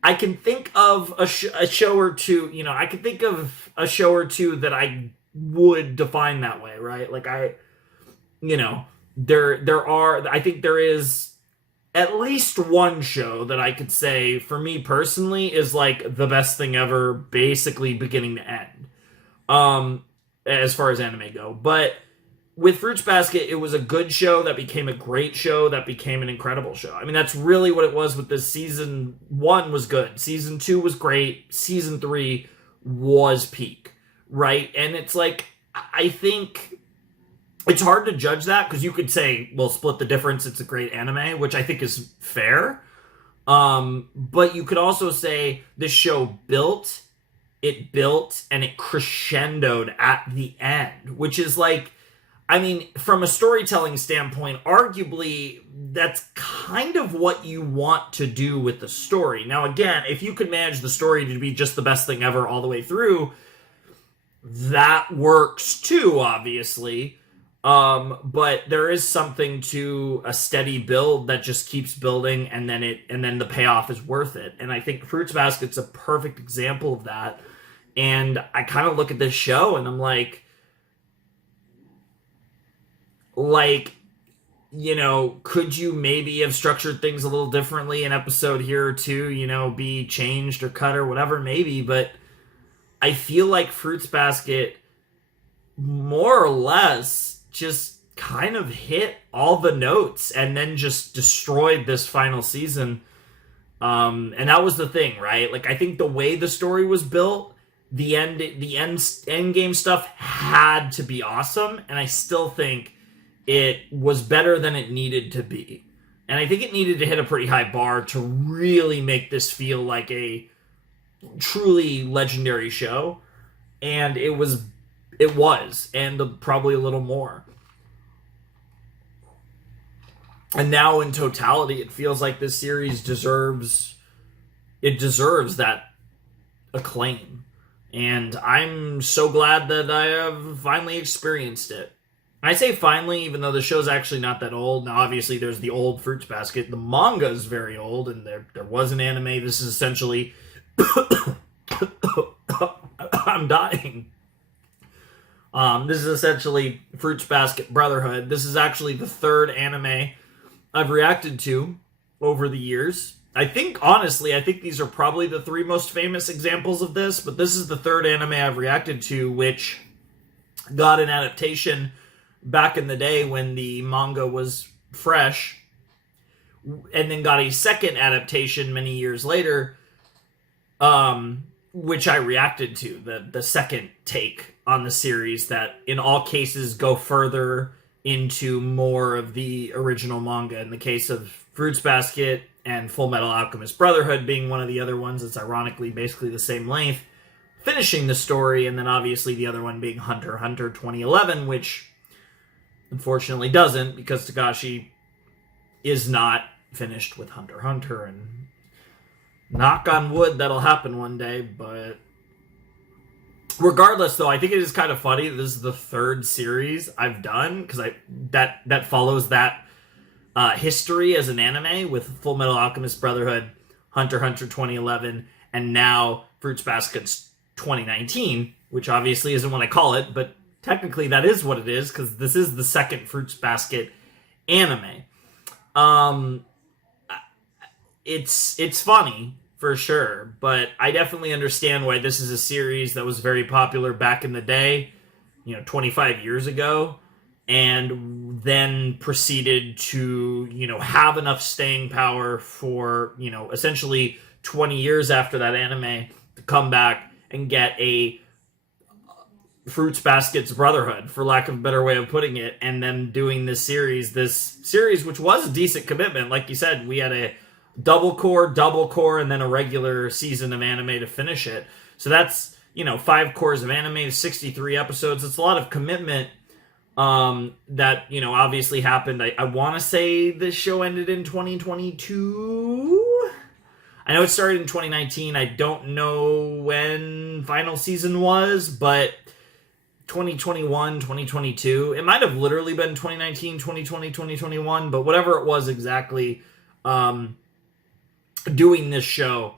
I can think of a show or two, I can think of a show or two that I would define that way, right? Like, I think there is at least one show that I could say, for me personally, is like the best thing ever, basically beginning to end, as far as anime go. But with Fruits Basket, it was a good show that became a great show that became an incredible show. I mean, that's really what it was with this. Season 1 was good. Season 2 was great. Season 3 was peak, right? And it's like, I think it's hard to judge that because you could say, well, split the difference, it's a great anime, which I think is fair. But you could also say this show built, and it crescendoed at the end, which is like, I mean, from a storytelling standpoint, arguably, that's kind of what you want to do with the story. Now, again, if you could manage the story to be just the best thing ever all the way through, that works too, obviously. But there is something to a steady build that just keeps building, and then the payoff is worth it. And I think Fruits Basket's a perfect example of that. And I kind of look at this show and I'm like, you know, could you maybe have structured things a little differently, an episode here or two, you know, be changed or cut or whatever, maybe, but I feel like Fruits Basket more or less just kind of hit all the notes and then just destroyed this final season. And that was the thing, right? Like, I think the way the story was built, the end game stuff had to be awesome, and I still think it was better than it needed to be. And I think it needed to hit a pretty high bar to really make this feel like a truly legendary show. And it was, and probably a little more. And now in totality, it feels like this series deserves that acclaim. And I'm so glad that I have finally experienced it. I say finally, even though the show's actually not that old. Now, obviously, there's the old Fruits Basket. The manga is very old, and there was an anime. This is essentially... I'm dying. This is essentially Fruits Basket Brotherhood. This is actually the third anime I've reacted to over the years. I think these are probably the 3 most famous examples of this, but this is the third anime I've reacted to, which got an adaptation back in the day when the manga was fresh, and then got a second adaptation many years later, which I reacted to, the second take on the series that in all cases go further into more of the original manga. In the case of Fruits Basket and Full Metal Alchemist Brotherhood being one of the other ones, it's ironically basically the same length, finishing the story, and then obviously the other one being Hunter x Hunter 2011, which unfortunately doesn't, because Togashi is not finished with Hunter x Hunter, and knock on wood, that'll happen one day. But regardless, though, I think it is kind of funny that this is the third series I've done, because that follows that history as an anime with Full Metal Alchemist Brotherhood, Hunter x Hunter 2011, and now Fruits Basket's 2019, which obviously isn't what I call it, but technically that is what it is, because this is the second Fruits Basket anime. It's funny, for sure, but I definitely understand why this is a series that was very popular back in the day, 25 years ago, and then proceeded to, have enough staying power for, essentially 20 years after that anime to come back and get a Fruits Basket's Brotherhood, for lack of a better way of putting it, and then doing this series, which was a decent commitment. Like you said, we had a double core, and then a regular season of anime to finish it. So that's, 5 cores of anime, 63 episodes. It's a lot of commitment that, obviously happened. I want to say this show ended in 2022. I know it started in 2019. I don't know when final season was, but 2021, 2022. It might have literally been 2019, 2020, 2021, but whatever it was exactly, doing this show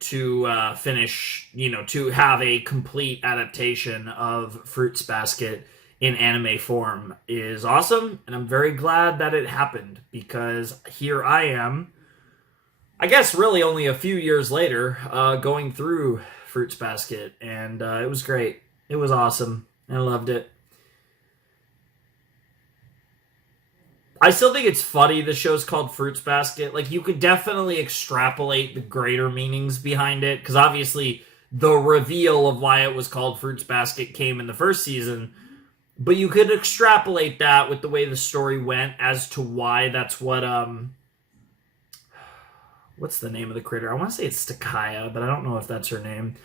to finish, to have a complete adaptation of Fruits Basket in anime form is awesome, and I'm very glad that it happened, because here I am, I guess really only a few years later, going through Fruits Basket, and it was great. It was awesome. I loved it. I still think it's funny the show's called Fruits Basket. Like, you could definitely extrapolate the greater meanings behind it, because obviously the reveal of why it was called Fruits Basket came in the first season, but you could extrapolate that with the way the story went as to why that's what, what's the name of the critter? I want to say it's Stakaya, but I don't know if that's her name.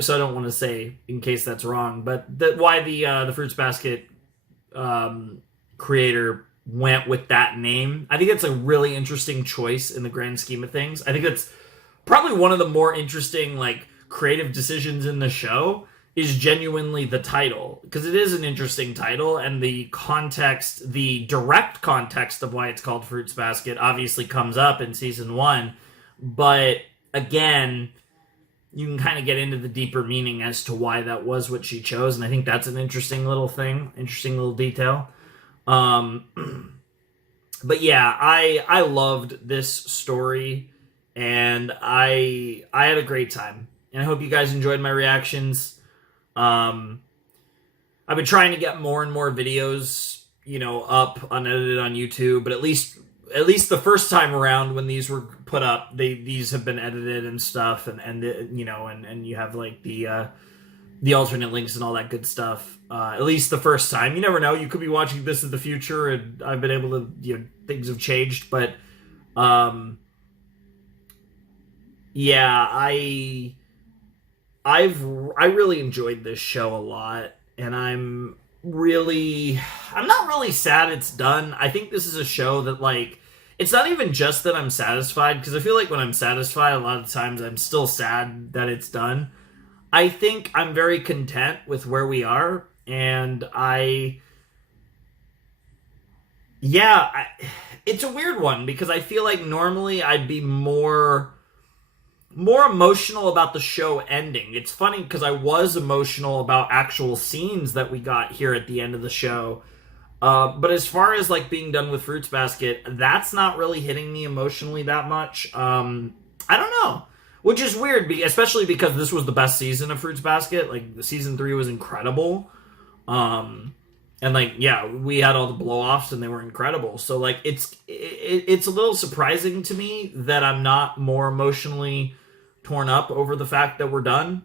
So I don't want to say in case that's wrong, but why the Fruits Basket creator went with that name. I think it's a really interesting choice in the grand scheme of things. I think that's probably one of the more interesting, like, creative decisions in the show is genuinely the title, because it is an interesting title, and the context, the direct context of why it's called Fruits Basket obviously comes up in season 1, but again, you can kind of get into the deeper meaning as to why that was what she chose, and I think that's an interesting little thing, interesting little detail. But yeah, I loved this story, and I had a great time, and I hope you guys enjoyed my reactions. I've been trying to get more and more videos, up unedited on YouTube, but at least the first time around when these were put up, these have been edited and stuff, and you have like the alternate links and all that good stuff. At least the first time. You never know. You could be watching this in the future, and I've been able to, things have changed. But, yeah, I really enjoyed this show a lot, and I'm not really sad it's done. I think this is a show that, like, it's not even just that I'm satisfied, because I feel like when I'm satisfied, a lot of times I'm still sad that it's done. I think I'm very content with where we are, and it's a weird one, because I feel like normally I'd be more emotional about the show ending. It's funny, because I was emotional about actual scenes that we got here at the end of the show, but as far as, like, being done with Fruits Basket, that's not really hitting me emotionally that much. I don't know. Which is weird, especially because this was the best season of Fruits Basket. Like, the season 3 was incredible. And, like, yeah, we had all the blow-offs, and they were incredible. So, like, it's a little surprising to me that I'm not more emotionally torn up over the fact that we're done.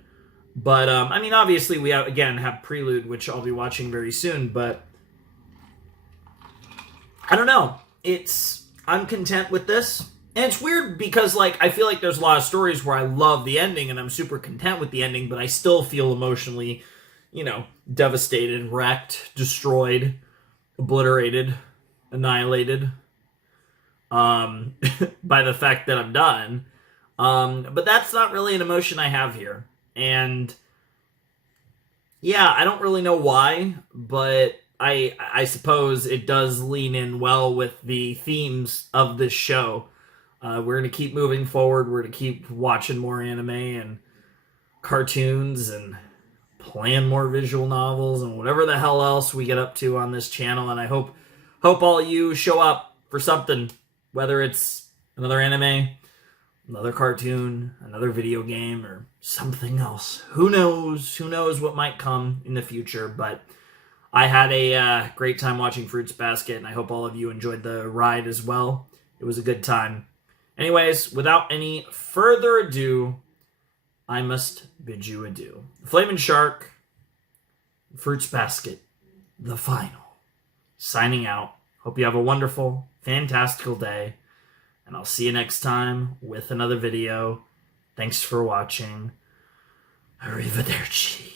But, I mean, obviously, we have Prelude, which I'll be watching very soon. But, I don't know. I'm content with this. And it's weird because, like, I feel like there's a lot of stories where I love the ending and I'm super content with the ending, but I still feel emotionally, devastated, wrecked, destroyed, obliterated, annihilated, by the fact that I'm done. But that's not really an emotion I have here. And yeah, I don't really know why, but I suppose it does lean in well with the themes of this show. We're going to keep moving forward. We're going to keep watching more anime and cartoons and playing more visual novels and whatever the hell else we get up to on this channel. And I hope all of you show up for something, whether it's another anime, another cartoon, another video game, or something else. Who knows? Who knows what might come in the future? But I had a great time watching Fruits Basket, and I hope all of you enjoyed the ride as well. It was a good time. Anyways, without any further ado, I must bid you adieu. Flamin' Shark, Fruits Basket, the final. Signing out. Hope you have a wonderful, fantastical day, and I'll see you next time with another video. Thanks for watching. Arrivederci.